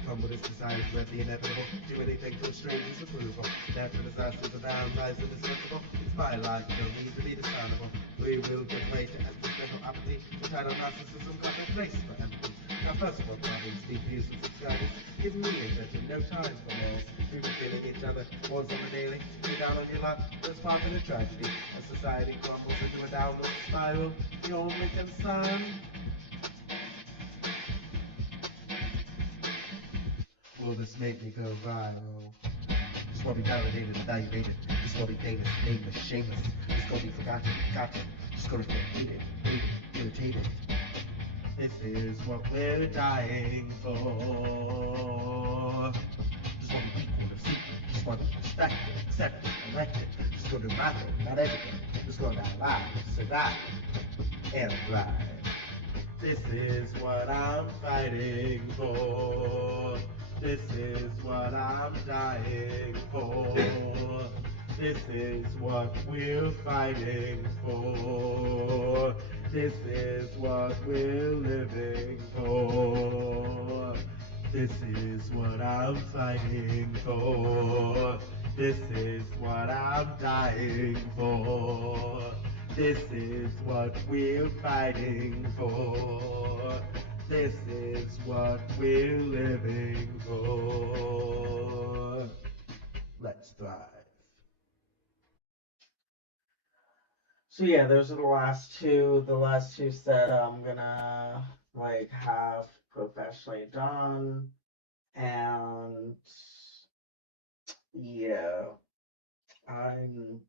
Come with this desire to let the inevitable. Do anything for strangers' approval. Natural disasters abound, rise indispensable. It's my life, no need to be discernible. We will give way to existential apathy. Entitled narcissism got no place for empathy. Now first world problems need views and subscribers. Give me attention, no time for more. We were feeling each other, ones on the daily. You're down on your luck, that's part of the tragedy. As society crumbles into a downward spiral, the only concern. Will this make me go viral? This will be validated, evaluated. This will be famous, nameless, shameless. This will be forgotten, Just gonna feel hated, irritated. This is what we're dying for. Just want to be equal to secret. Just want to be respected, accepted, elected. Just gonna do my thing, not everything. Just gonna alive, survive, and thrive. This is what I'm fighting for. This is what I'm dying for. This is what we're fighting for. This is what we're living for. This is what I'm fighting for. This is what I'm dying for. This is what we're fighting for. This is what we're living for. Let's thrive. So yeah, those are the last two. The last two set I'm gonna have professionally done, and yeah, I'm.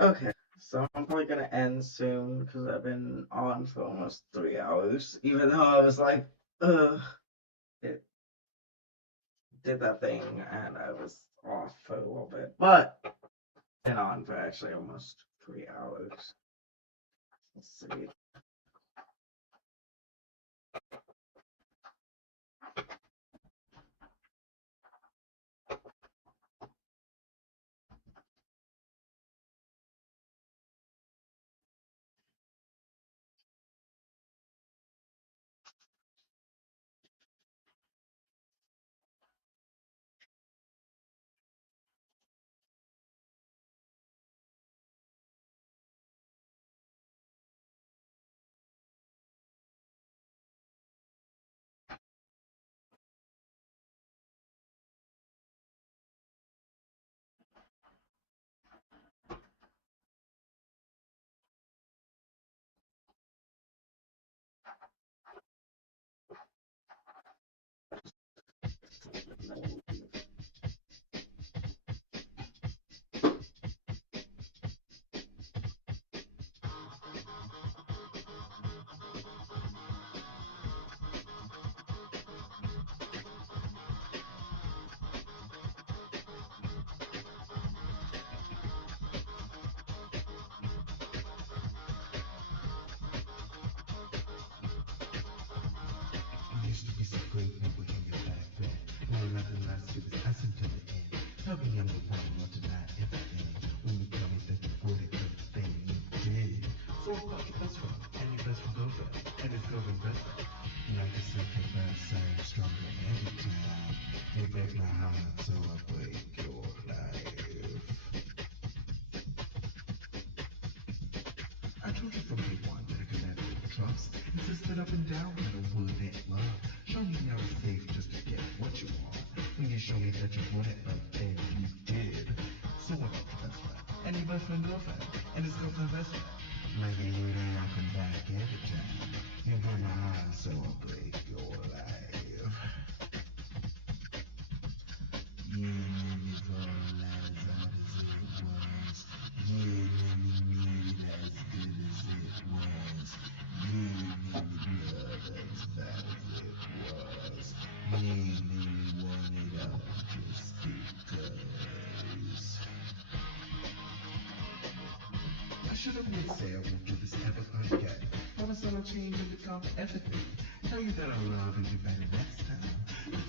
Okay, so I'm probably gonna end soon because I've been on for almost 3 hours. Even though I was like, it did that thing and I was off for a little bit, but been on for actually almost 3 hours. Let's see. Used to be so great, now we're hanging back then. Now nothing less to this us until the end. Tell me I'm the one, not deny everything. When you tell me that you would it, everything you did. So fuck your best friend, and your best friend girlfriend, and his girlfriend best friend. Like a second best side, stronger every time. You break my heart, so I break your life. I told you from day one that I could never trust. Insisted up and down that I wouldn't love. Show me now it's safe just to get what you want. When you show me that you wouldn't, but then you did. So what about your best friend? And your best friend girlfriend? And his girlfriend best friend? Like a lady, I'll come back every time. You break my heart, so I'll break your life. You made me fall as hard as it was. You made me need as good as it was. You made me love as bad as it was. You made me want it all just because. I should have made say I won't do this ever again. Promise that I'll change and become everything. Tell you that I'll love you better next time.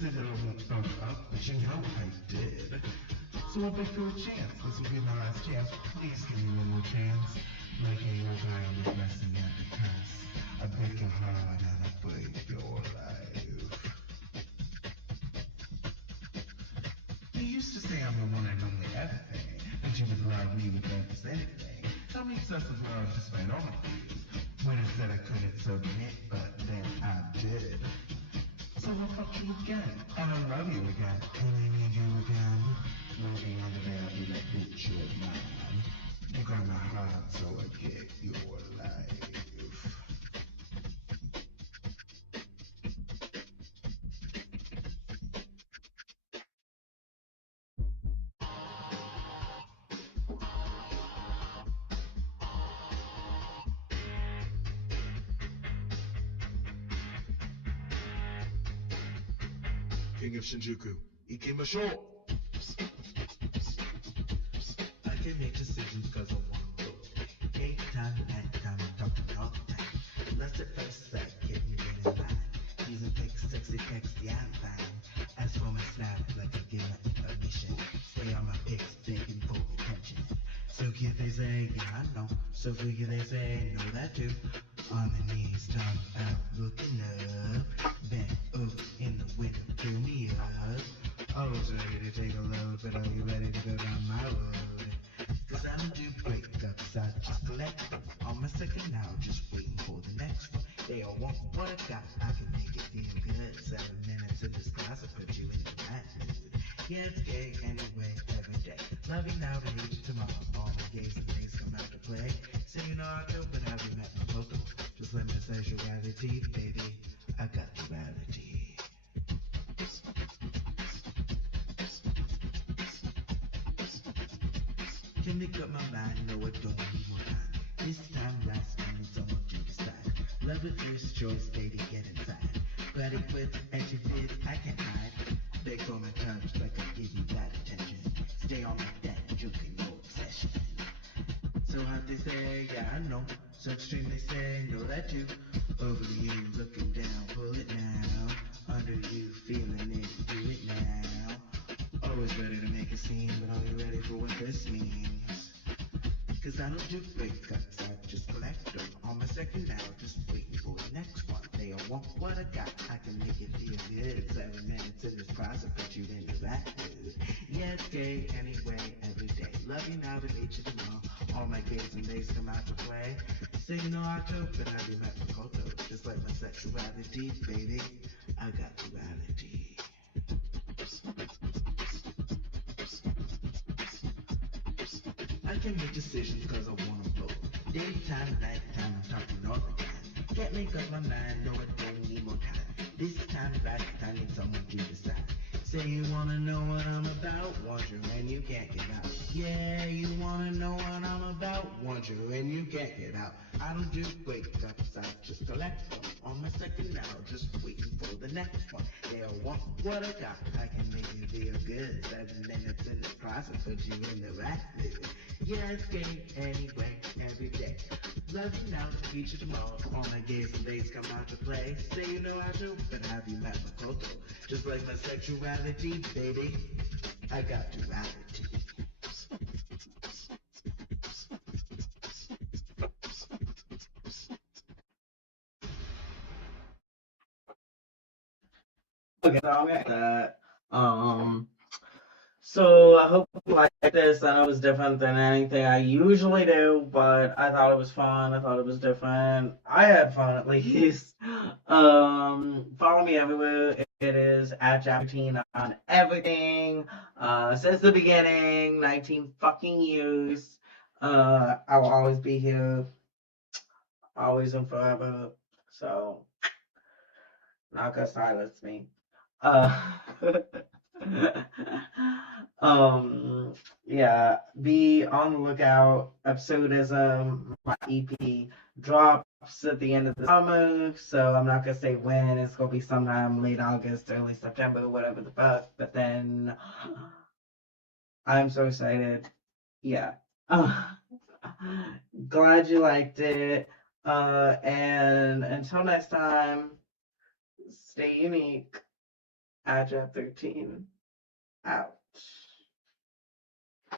Say that I won't fuck up, but you know I did. So I beg for a chance. This will be my last chance. Please give me one more chance. Like a young guy was messing at the pass. I break your heart and I break your life. You used to say I'm the one and only everything. That you would love me regardless anything. Tell me excessive love despite all my fears. When I said I couldn't submit, but then I did. So I'll fuck you again, and I love you again, and I need you again. Moving on the bed, you that bitch, you're mine. You got my heart, so I get your life. King of Shinjuku, Ikemashou! I can make decisions cause I want to. Anytime, night time, I'm talking all the time. Lust at first sight, get me in line. Using pics, sexy text, yeah, I'm fine. As for my snap, like I give my information. Stay on my pics, begging for attention. So cute they say, yeah, I know. So freaky they say, know that too. On the knees, tongue out, looking up. Bent over in the window, fill me up. Always ready to take a load, but are you ready to go down my road? Cause I don't do breakups, I just collect them. On my second now, just waiting for the next one. They all want what I got, I can make it feel good. 7 minutes in this class, I put you in the right mood. Yeah, it's gay anyway, every day. Love you now, but hate you tomorrow. All my gays and things come out to play. So you know I do, but have you met my Pokemon? Just let me sexuality, baby. I got duality. Can make up my mind, no I don't need more time. This time, last time, it's on to decide. Love it first choice, baby, get inside. But it puts as you did, I can hide. Beg for my touch, like I give you that attention. Stay on my deck, joking, no obsession. So how did they say, yeah, I know. Search stream, they say, know that too. Over you, looking down, pull it now. Under you, feeling it, do it now. Always ready to make a scene, but are you ready for what this means? Cause I don't do fake cuts, I just collect them. On my second hour, just waiting for the next one. They all want what I got, I can make it feel good. 7 minutes in this process, put you into that mood. Yeah, it's gay anyway, every day. Love you now, but hate you tomorrow. All my gays and days come out to play. So you know I cope, and I be met with photos. Just like my sexuality, baby. I got duality. I can make decisions cause I want them both. Daytime, nighttime, I'm talking all the time. Can't make up my mind, no I don't need more time. This time, last time, need someone to decide. Say you wanna know what I'm about, want you and you can't get out. Yeah, you wanna know what I'm about, want you and you can't get out. I don't do wake ups, I just collect them. On my second hour, just waiting for the next one. They all want what I got, I can make you feel good. 7 minutes in the process, put you in the right mood. Yeah, it's gay anyway, every day. Love you now, feed you tomorrow. All my gays and days come out to play. Say you know I do, but have you met my photo? Just like my sexuality, baby. I got duality. Okay, so I'm gonna that. So I hope you like this. I know it's different than anything I usually do, but I thought it was fun. I thought it was different. I had fun at least. Follow me everywhere. It is at Jack13 on everything. Since the beginning, 19 fucking years. I will always be here, always and forever. So not gonna silence me. Uh, um, yeah, be on the lookout. Absurdism, my EP drops at the end of the summer, so I'm not gonna say when. It's gonna be sometime late August, early September, whatever the fuck. But then I'm so excited. Yeah. Uh, glad you liked it. And until next time, stay unique. Agile 13 out.